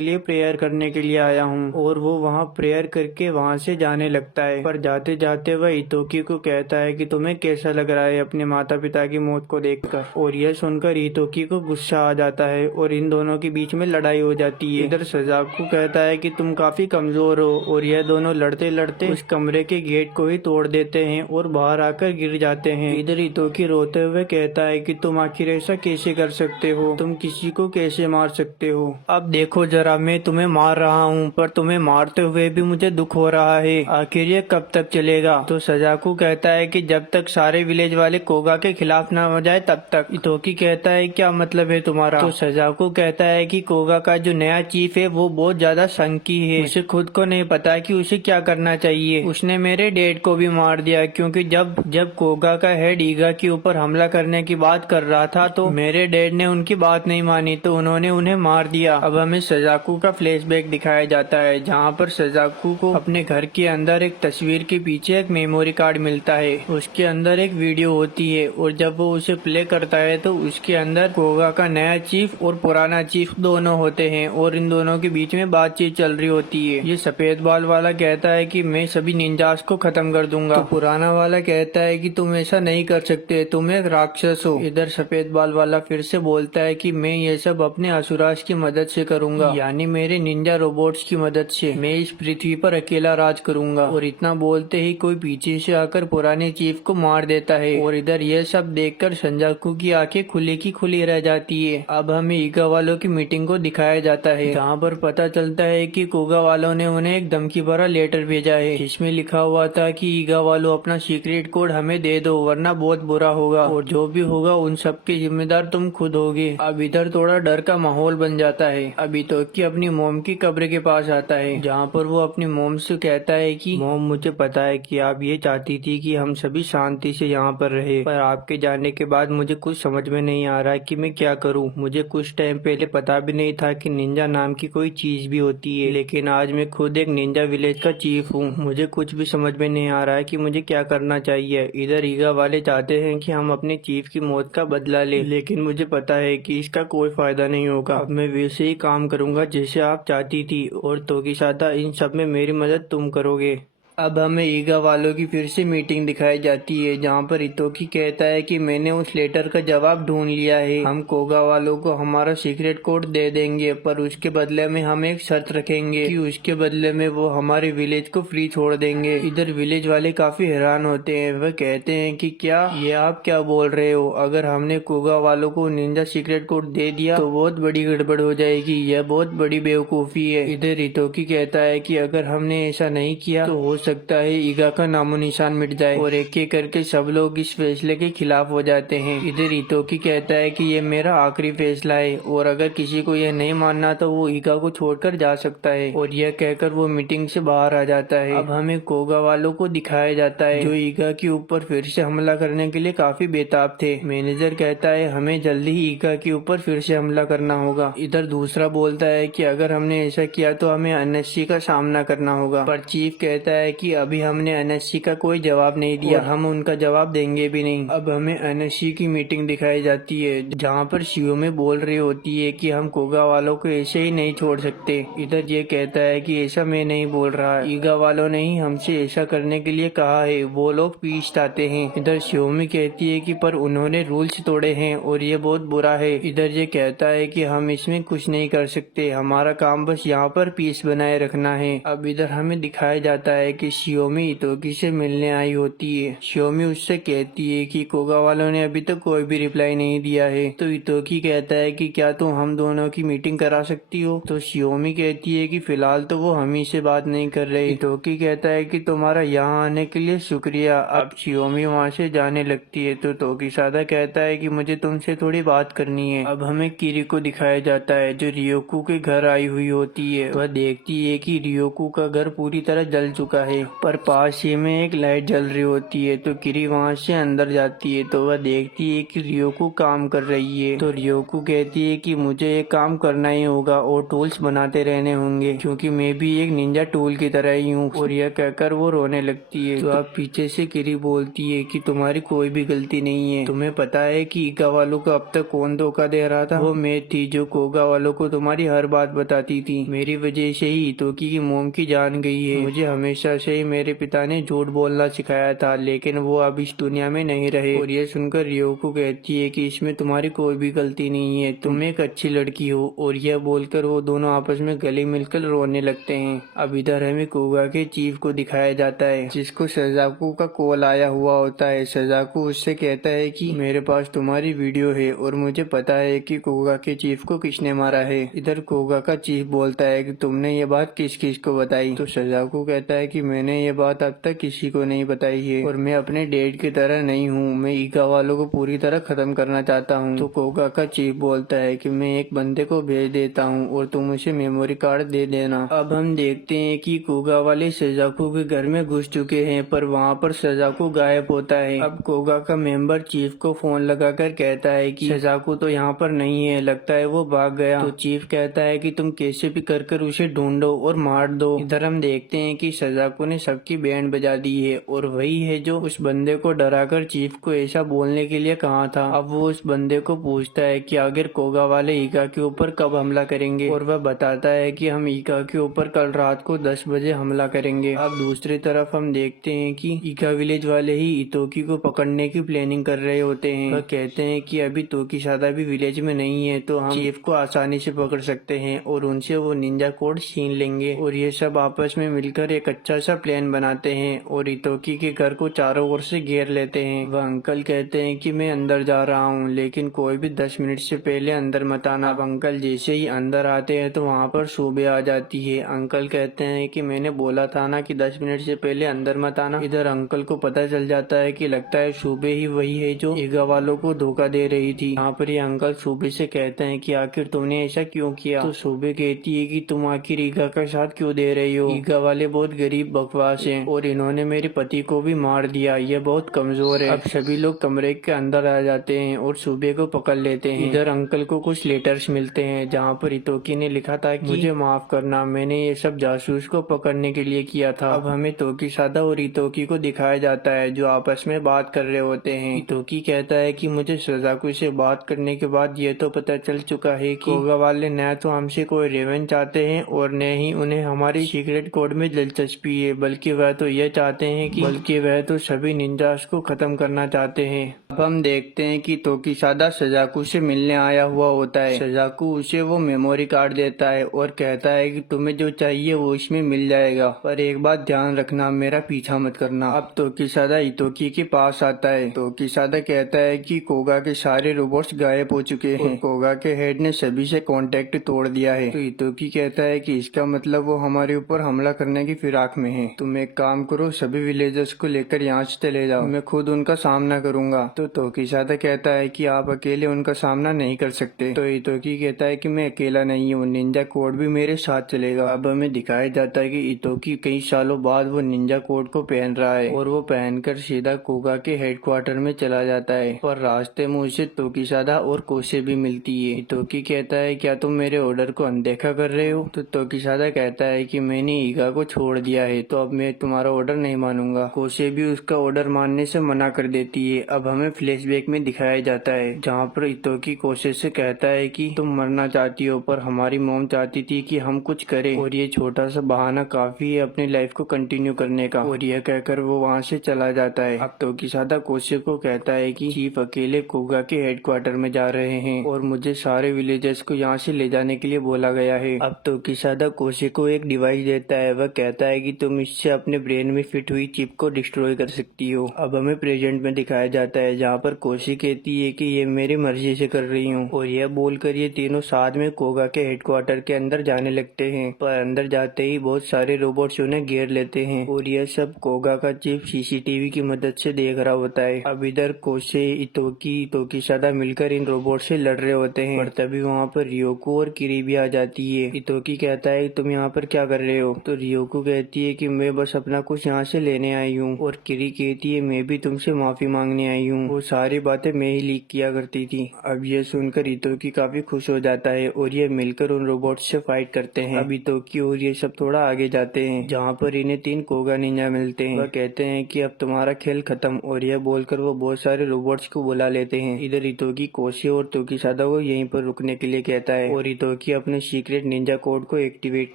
लिए प्रेयर करने के लिए आया हूँ, और वो वहाँ प्रेयर करके वहाँ से जाने लगता है। पर जाते जाते वह हितोकी को कहता है कि तुम्हें कैसा लग रहा है अपने माता पिता की मौत को देखकर। और यह सुनकर हितोकी को गुस्सा आ जाता है और इन दोनों के बीच में लड़ाई हो जाती है। इधर सजाकू कहता है कि तुम काफी कमजोर हो, और यह दोनों लड़ते लड़ते उस कमरे के गेट को ही तोड़ देते हैं और बाहर आकर गिर जाते हैं। इधर हितोकी रोते हुए कहता है कि तुम आखिर ऐसा कैसे कर सकते हो, तुम किसी को कैसे मार सकते हो। अब देखो जरा, मैं तुम्हें मार रहा हूँ पर तुम्हें मारते हुए भी मुझे दुख हो रहा है, आखिर ये कब तक चलेगा। तो सजाकू कहता है कि जब तक सारे विलेज वाले कोगा के खिलाफ ना हो जाए तब तक। हितोकी कहता है क्या मतलब है तुम्हारा। तो सजाकू कहता है कि कोगा का जो नया चीफ है वो बहुत ज्यादा संकी है, उसे खुद को नहीं पता कि उसे क्या करना चाहिए। उसने मेरे डैड को भी मार दिया, क्योंकि जब कोगा का हेड ईगा के ऊपर हमला करने की बात कर रहा था तो मेरे डैड ने उनकी बात नहीं मानी, तो उन्होंने उन्हें मार दिया। अब हमें सजाकू का फ्लैशबैक दिखाया जाता है, जहाँ पर सजाकू को अपने घर के अंदर एक तस्वीर के पीछे एक मेमोरी कार्ड मिलता है। उसके अंदर एक वीडियो होती है, और जब वो उसे प्ले करता है तो उसके अंदर कोगा का नया चीफ और पुराना चीफ दोनों होते हैं, और इन दोनों के बीच में बातचीत चल रही होती है। ये सफेद बाल वाला कहता है कि मैं सभी निंजास को खत्म कर दूंगा। तो पुराना वाला कहता है कि तुम ऐसा नहीं कर सकते, तुम एक राक्षस हो। इधर सफेद बाल वाला फिर से बोलता है कि मैं ये सब अपने असुराज की मदद से करूंगा, यानी मेरे निंजा रोबोट्स की मदद से मैं इस पृथ्वी पर अकेला राज करूंगा। और इतना बोलते ही कोई पीछे से आकर पुराने चीफ को मार देता है, और इधर यह सब देखकर संजाकू की आंखें खुली की खुली रह जाती है। अब हमें ईगा वालों की मीटिंग को दिखाया जाता है, जहाँ पर पता चलता है कि कोगा वालों ने उन्हें एक धमकी भरा लेटर भेजा है, जिसमें लिखा हुआ था कि ईगा वालों अपना सीक्रेट कोड हमें दे दो वरना बहुत बुरा होगा, और जो भी होगा उन सब के जिम्मेदार तुम खुद होगे। अब इधर थोड़ा डर का माहौल बन जाता है। अभी तो कि अपनी मोम की कब्र के पास आता है, जहाँ पर वो अपनी मोम से कहता है कि मोम, मुझे पता है कि आप ये चाहती थी कि हम सभी शांति से यहाँ पर रहे, पर आपके जाने के बाद मुझे कुछ समझ में नहीं आ रहा कि मैं क्या करूँ। मुझे कुछ टाइम पहले पता भी नहीं था कि निंजा नाम की कोई चीज भी होती है, लेकिन आज मैं खुद एक निंजा विलेज का चीफ हूँ। मुझे कुछ भी समझ में नहीं आ रहा है कि मुझे क्या करना चाहिए। इधर ईगा वाले चाहते हैं कि हम अपने चीफ की मौत का बदला ले, लेकिन मुझे पता है कि इसका कोई फायदा नहीं होगा। अब मैं वैसे ही काम करूंगा जैसे आप चाहती थी, और तोकीसादा इन सब में मेरी मदद तुम करोगे। अब हमें ईगा वालों की फिर से मीटिंग दिखाई जाती है, जहाँ पर हितोकी कहता है कि मैंने उस लेटर का जवाब ढूंढ लिया है, हम कोगा वालों को हमारा सीक्रेट कोड दे देंगे, पर उसके बदले में हम एक शर्त रखेंगे कि उसके बदले में वो हमारे विलेज को फ्री छोड़ देंगे। इधर विलेज वाले काफी हैरान होते हैं, वह कहते हैं कि क्या ये आप क्या बोल रहे हो, अगर हमने कोगा वालों को निंजा सीक्रेट कोड दे दिया तो बहुत बड़ी गड़बड़ हो जाएगी, यह बहुत बड़ी बेवकूफी है। इधर हितोकी कहता है कि अगर हमने ऐसा नहीं किया तो हो सकता है ईगा का नामो निशान मिट जाए, और एक एक करके सब लोग इस फैसले के खिलाफ हो जाते हैं। इधर हितोकी कहता है कि ये मेरा आखिरी फैसला है, और अगर किसी को यह नहीं मानना तो वो ईगा को छोड़कर जा सकता है, और यह कहकर वो मीटिंग से बाहर आ जाता है। अब हमें कोगा वालों को दिखाया जाता है, जो ईगा के ऊपर फिर से हमला करने के लिए काफी बेताब थे। मैनेजर कहता है हमें जल्दी ही ईगा के ऊपर फिर से हमला करना होगा। इधर दूसरा बोलता है कि अगर हमने ऐसा किया तो हमें एनएससी का सामना करना होगा, पर चीफ कहता है कि अभी हमने एनएससी का कोई जवाब नहीं दिया, हम उनका जवाब देंगे भी नहीं। अब हमें एनएससी की मीटिंग दिखाई जाती है, जहाँ पर शियोमी बोल रही होती है कि हम कोगा वालों को ऐसे ही नहीं छोड़ सकते। इधर ये कहता है कि ऐसा मैं नहीं बोल रहा, ईगा वालों ने ही हमसे ऐसा करने के लिए कहा है, वो लोग पीस चाहते हैं। इधर शियोमी कहती है कि पर उन्होंने रूल्स तोड़े हैं और ये बहुत बुरा है। इधर ये कहता है कि हम इसमें कुछ नहीं कर सकते, हमारा काम बस यहाँ पर पीस बनाए रखना है। अब इधर हमें दिखाया जाता है कि शियोमी हितोकी से मिलने आई होती है। शियोमी उससे कहती है कि कोगा वालों ने अभी तक कोई भी रिप्लाई नहीं दिया है। तो हितोकी कहता है कि क्या तुम हम दोनों की मीटिंग करा सकती हो। तो शियोमी कहती है कि फिलहाल तो वो हम ही से बात नहीं कर रहे। हितोकी कहता है कि तुम्हारा यहाँ आने के लिए शुक्रिया। अब शियोमी वहाँ से जाने लगती है, तो तोकीसादा कहता है कि मुझे तुमसे थोड़ी बात करनी है। अब हमें किरिको दिखाया जाता है, जो रियोकू के घर आई हुई होती है। वह देखती है कि रियोकू का घर पूरी तरह जल चुका है, है, पर पास ही में एक लाइट जल रही होती है। तो किरी वहाँ से अंदर जाती है तो वह देखती है कि रियोको काम कर रही है। तो रियोको कहती है कि मुझे ये काम करना ही होगा और टूल्स बनाते रहने होंगे, क्योंकि मैं भी एक निंजा टूल की तरह ही हूँ। और यह कहकर वो रोने लगती है। तो अब पीछे से किरी बोलती है कि तुम्हारी कोई भी गलती नहीं है। तुम्हें पता है कि इका वालों को अब तक कौन धोखा दे रहा था? वो मैं थी जो कोगा वालों को तुम्हारी हर बात बताती थी। मेरी वजह से ही इतोकी की मोम की जान गई है। मुझे हमेशा से ही मेरे पिता ने झूठ बोलना सिखाया था, लेकिन वो अब इस दुनिया में नहीं रहे। और ये सुनकर रियोको कहती है कि इसमें तुम्हारी कोई भी गलती नहीं है, तुम एक अच्छी लड़की हो। और यह बोलकर वो दोनों आपस में गले मिलकर रोने लगते हैं। अब इधर हमें कोगा के चीफ को दिखाया जाता है, जिसको सजाकू का कॉल आया हुआ होता है। सजाकू उससे कहता है कि मेरे पास तुम्हारी वीडियो है और मुझे पता है कि कोगा के चीफ को किसने मारा है। इधर कोगा का चीफ बोलता है कि तुमने ये बात किस किस को बताई? तो सजाकू कहता है कि मैंने ये बात अब तक किसी को नहीं बताई है और मैं अपने डैड की तरह नहीं हूँ, मैं इका वालों को पूरी तरह खत्म करना चाहता हूँ। तो कोगा का चीफ बोलता है कि मैं एक बंदे को भेज देता हूँ और तुम उसे मेमोरी कार्ड दे देना। अब हम देखते हैं कि कोगा वाले सजाकू के घर में घुस चुके हैं, पर वहाँ पर सजाकू गायब होता है। अब कोगा का मेंबर चीफ को फोन लगाकर कहता है कि सजाकू तो यहाँ पर नहीं है, लगता है वो भाग गया। तो चीफ कहता है कि तुम कैसे भी कर उसे ढूंढो और मार दो। इधर हम देखते हैं कि सजाकू ने सबकी बैंड बजा दी है और वही है जो उस बंदे को डराकर चीफ को ऐसा बोलने के लिए कहा था। अब वो उस बंदे को पूछता है कि आखिर कोगा वाले ईका के ऊपर कब हमला करेंगे, और वह बताता है कि हम ईका के ऊपर कल रात को 10 बजे हमला करेंगे। अब दूसरी तरफ हम देखते हैं कि ईका विलेज वाले ही इतोकी को पकड़ने की प्लानिंग कर रहे होते हैं। वह कहते हैं कि अभी तोकीसादा भी विलेज में नहीं है, तो हम चीफ को आसानी से पकड़ सकते हैं और उनसे वो निंजा कोड छीन लेंगे। और ये सब आपस में मिलकर एक अच्छा सा प्लान बनाते हैं और इतोकी के घर को चारों ओर से घेर लेते हैं। वह अंकल कहते हैं कि मैं अंदर जा रहा हूँ, लेकिन कोई भी 10 मिनट से पहले अंदर मत आना। अब अंकल जैसे ही अंदर आते हैं तो वहाँ पर सुबह आ जाती है। अंकल कहते हैं कि मैंने बोला था ना कि 10 मिनट से पहले अंदर मत आना। इधर अंकल को पता चल जाता है कि लगता है सुबह ही वही है जो ईगा वालों को धोखा दे रही थी। यहाँ पर ये अंकल सुबह से कहते हैं कि आखिर तुमने ऐसा क्यों किया? तो सुबह कहती है कि तुम आखिर ईगा का साथ क्यों दे रही हो? ईगा वाले बहुत गरीब बकवास हैं और इन्होंने मेरे पति को भी मार दिया, ये बहुत कमजोर है। अब सभी लोग कमरे के अंदर आ जाते हैं और सुबह को पकड़ लेते हैं। इधर अंकल को कुछ लेटर्स मिलते हैं जहाँ पर इतोकी ने लिखा था कि मुझे माफ करना, मैंने ये सब जासूस को पकड़ने के लिए किया था। अब हमें तोकीसादा और इतोकी को दिखाया जाता है जो आपस में बात कर रहे होते हैं। इतोकी कहता है कि मुझे सजाकू से बात करने के बाद ये तो पता चल चुका है कि कोगा वाले न तो हमसे कोई रेवेंज चाहते हैं और न ही उन्हें हमारी सीक्रेट कोड में दिलचस्पी है, बल्कि वह तो ये चाहते हैं कि वह तो सभी निंजास को खत्म करना चाहते हैं। अब हम देखते हैं कि तोकीसादा सजाकू से मिलने आया हुआ होता है। सजाकू उसे वो मेमोरी कार्ड देता है और कहता है कि तुम्हें जो चाहिए वो इसमें मिल जाएगा, पर एक बात ध्यान रखना, मेरा पीछा मत करना। अब तोकीसादा इतोकी के पास आता है। तोकीसादा कहता है कि कोगा के सारे रोबोट्स गायब हो चुके हैं, कोगा के हेड ने सभी से कांटेक्ट तोड़ दिया है। तो इतोकी कहता है कि इसका मतलब वो हमारे ऊपर हमला करने की फिराक में है। तुम एक काम करो, सभी विलेजर्स को लेकर यहाँ से चले जाओ, मैं खुद उनका सामना करूंगा। तो तोकीसादा कहता है कि आप अकेले उनका सामना नहीं कर सकते। तो इतोकी कहता है कि मैं अकेला नहीं हूँ, निंजा कोड भी मेरे साथ चलेगा। अब हमें दिखाया जाता है कि इतोकी कई सालों बाद वो निंजा कोड को पहन रहा है और वो पहनकर सीधा कोगा के हेडक्वार्टर में चला जाता है। पर रास्ते में उसे तोकीसादा और कोसे भी मिलती है। इतोकी कहता है क्या तुम मेरे ऑर्डर को अनदेखा कर रहे हो? तो तोकीसादा कहता है कि मैंने ईगा को छोड़ दिया है, तो अब मैं तुम्हारा ऑर्डर नहीं मानूंगा। कोसे भी उसका ऑर्डर मानने से मना कर देती है। अब हमें फ्लैशबैक में दिखाया जाता है जहाँ पर इतोकी कोसे से कहता है कि तुम मरना चाहती हो, पर हमारी मॉम चाहती थी कि हम कुछ करें और ये छोटा सा बहाना काफी है अपनी लाइफ को कंटिन्यू करने का। और यह कहकर वो वहाँ से चला जाता है। अब तोकीसादा कोसे को कहता है कि चीफ अकेले कोगा के हेडक्वार्टर में जा रहे हैं और मुझे सारे विलेजर्स को यहाँ से ले जाने के लिए बोला गया है। अब तोकीसादा कोसे को एक डिवाइस देता है। वह कहता है कि तुम इससे अपने ब्रेन में फिट हुई चिप को डिस्ट्रॉय कर सकती हो। अब हमें प्रेजेंट में दिखाया जाता है जहाँ पर कोसी कहती है कि ये मेरी मर्जी से कर रही हूँ, और यह बोलकर ये तीनों साथ में कोगा के हेडक्वार्टर के अंदर जाने लगते हैं। पर अंदर जाते ही बहुत सारे रोबोट्स उन्हें घेर लेते हैं और यह सब कोगा का चिप सीसीटीवी की मदद से देख रहा होता है। अब इधर कोसे, इतोकी, तोकीसादा मिलकर इन रोबोट से लड़ रहे होते हैं, पर तभी वहाँ पर रियोको और किरी भी आ जाती है। इतोकी कहता है तुम यहाँ पर क्या कर रहे हो? तो रियोको कहती है कि कि मैं बस अपना कुछ यहाँ से लेने आई हूँ, और किरी कहती है मैं भी तुमसे माफी मांगने आई हूँ, वो सारी बातें मैं ही लीक किया करती थी। अब ये सुनकर इतोकी काफी खुश हो जाता है और ये मिलकर उन रोबोट से फाइट करते हैं। अब इतोकी और ये सब थोड़ा आगे जाते हैं जहाँ पर इन्हें 3 कोगा निंजा मिलते हैं। वह कहते हैं कि अब तुम्हारा खेल खत्म, और यह बोलकर वो बहुत सारे रोबोट्स को बुला लेते हैं। इधर इतोकी कोशी और तोकीसादा को यहीं पर रुकने के लिए कहता है और इतोकी अपने सीक्रेट निंजा कोड को एक्टिवेट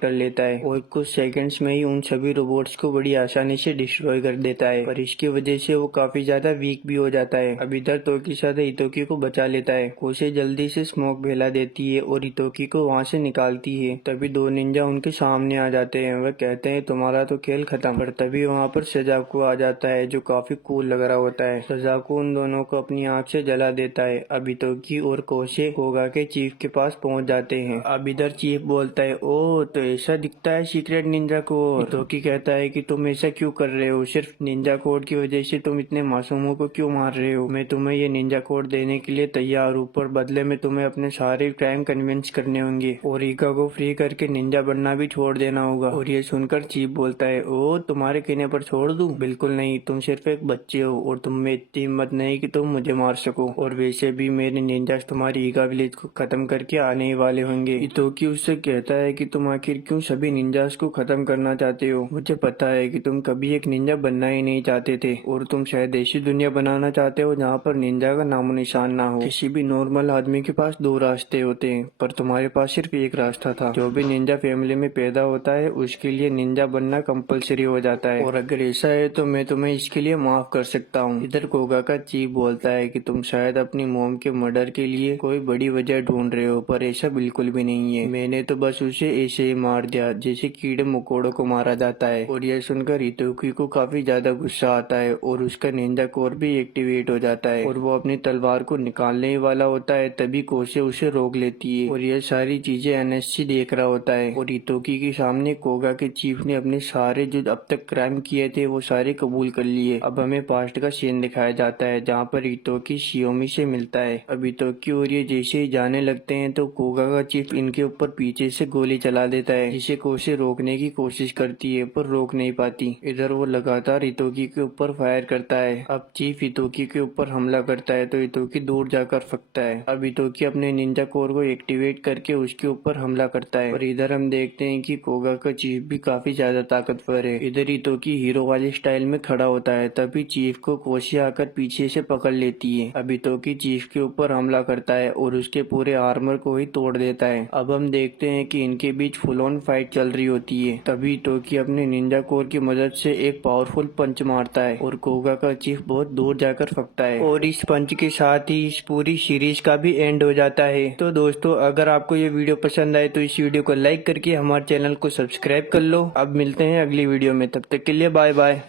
कर लेता है और कुछ सेकंड्स में ही उन सभी रोबोट्स को बड़ी आसानी से डिस्ट्रॉय कर देता है, और इसकी वजह से वो काफी ज्यादा वीक भी हो जाता है। अब इधर तोकीसादा इतोकी को बचा लेता है। कोशी जल्दी से स्मोक फैला देती है और इतोकी को वहाँ से निकालती है। तभी 2 निंजा उनके सामने आ जाते हैं। वह कहते हैं तुम्हारा तो खेल खत्म। पर तभी वहाँ पर सजाकू आ जाता है जो काफी कूल लग रहा होता है। सजाकू उन दोनों को अपनी आँख से जला देता है। अब इतोकी और कोशे कोगा के चीफ के पास पहुँच जाते हैं। अब इधर चीफ बोलता है ओ तो ऐसा दिखता है सीक्रेट निंजा कोड। इतोकी कहता है कि तुम ऐसा क्यों कर रहे हो, सिर्फ निंजा कोड की वजह से तुम इतने मासूमों को क्यों मार रहे हो। मैं तुम्हें ये निंजा कोड देने के लिए तैयार हूँ, पर बदले में तुम्हें अपने सारे क्राइम कन्विंस करने होंगे और ईका को फ्री करके निंजा बनना भी छोड़ देना होगा। और ये सुनकर चीफ बोलता है ओ तुम्हारे कहने पर छोड़ दूं? बिल्कुल नहीं, तुम सिर्फ एक बच्चे हो और तुम में इतनी हिम्मत नहीं कि तुम मुझे मार सको, और वैसे भी मेरे निंजास तुम्हारी ईगा विलेज को खत्म करके आने ही वाले होंगे। इतोकी उससे कहता है कि तुम आखिर क्यों सभी निंजास को खत्म करना चाहते हो। मुझे पता है कि तुम कभी एक निंजा बनना ही नहीं चाहते थे, और तुम शायद ऐसी दुनिया बनाना चाहते हो जहाँ पर निंजा का नामो निशान ना हो। किसी भी नॉर्मल आदमी के पास 2 रास्ते होते हैं, पर तुम्हारे पास सिर्फ एक रास्ता था। जो भी निंजा फैमिली में पैदा होता है उसके लिए निंजा बनना कंपलसरी हो जाता है, और अगर ऐसा है तो मैं तुम्हें इसके लिए माफ कर सकता हूँ। इधर कोगा का चीफ बोलता है कि तुम शायद अपनी मॉम के मर्डर के लिए कोई बड़ी वजह ढूंढ रहे हो, पर ऐसा बिल्कुल भी नहीं है। मैंने तो बस उसे ऐसे ही मार दिया जैसे कीड़े मकोड़ों को मारा जाता है। और यह सुनकर इतोकी को काफी ज्यादा गुस्सा आता है और उसका निंजा कोर भी एक्टिवेट हो जाता है और वो अपनी तलवार को निकालने ही वाला होता है। तभी कोसे उसे रोक लेती है और यह सारी चीजें एनएससी देख रहा होता है, और इतोकी के सामने कोगा के चीफ ने अपने सारे जो अब तक क्राइम किए थे वो सारे कबूल कर लिए। अब हमें पास्ट का सीन दिखाया जाता है जहाँ पर इतोकी शियोमी से मिलता है। अब इतोकी और ये जैसे ही जाने लगते हैं तो कोगा का चीफ इनके ऊपर पीछे से गोली चला देता है, जिसे कोसे रोकने की कोशिश करती है पर रोक नहीं पाती। इधर वो लगातार इतोकी के ऊपर फायर करता है। अब चीफ इतोकी के ऊपर हमला करता है तो इतोकी दूर जाकर फंसता है। अब इतोकी अपने निंजा कोर को एक्टिवेट करके उसके ऊपर हमला करता है, और इधर हम देखते हैं कि कोगा का चीफ भी काफी ज्यादा ताकतवर है। इधर इतोकी हीरो वाले स्टाइल में खड़ा होता है, तभी चीफ को कोशी आकर पीछे से पकड़ लेती है। अब इतोकी चीफ के ऊपर हमला करता है और उसके पूरे आर्मर को ही तोड़ देता है। अब हम देखते हैं कि इनके बीच फुल ऑन फाइट चल रही होती है। तभी इतोकी अपने निंजा कोर की मदद से एक पावरफुल पंच मारता है और कोगा का चीफ बहुत दूर जाकर फंसता है, और इस पंच के साथ ही इस पूरी सीरीज का भी एंड हो जाता है। तो दोस्तों अगर आपको ये वीडियो पसंद आए तो इस वीडियो को लाइक करके हमारे चैनल को सब्सक्राइब कर लो। अब मिलते हैं अगली वीडियो में, तब तक के लिए बाय बाय।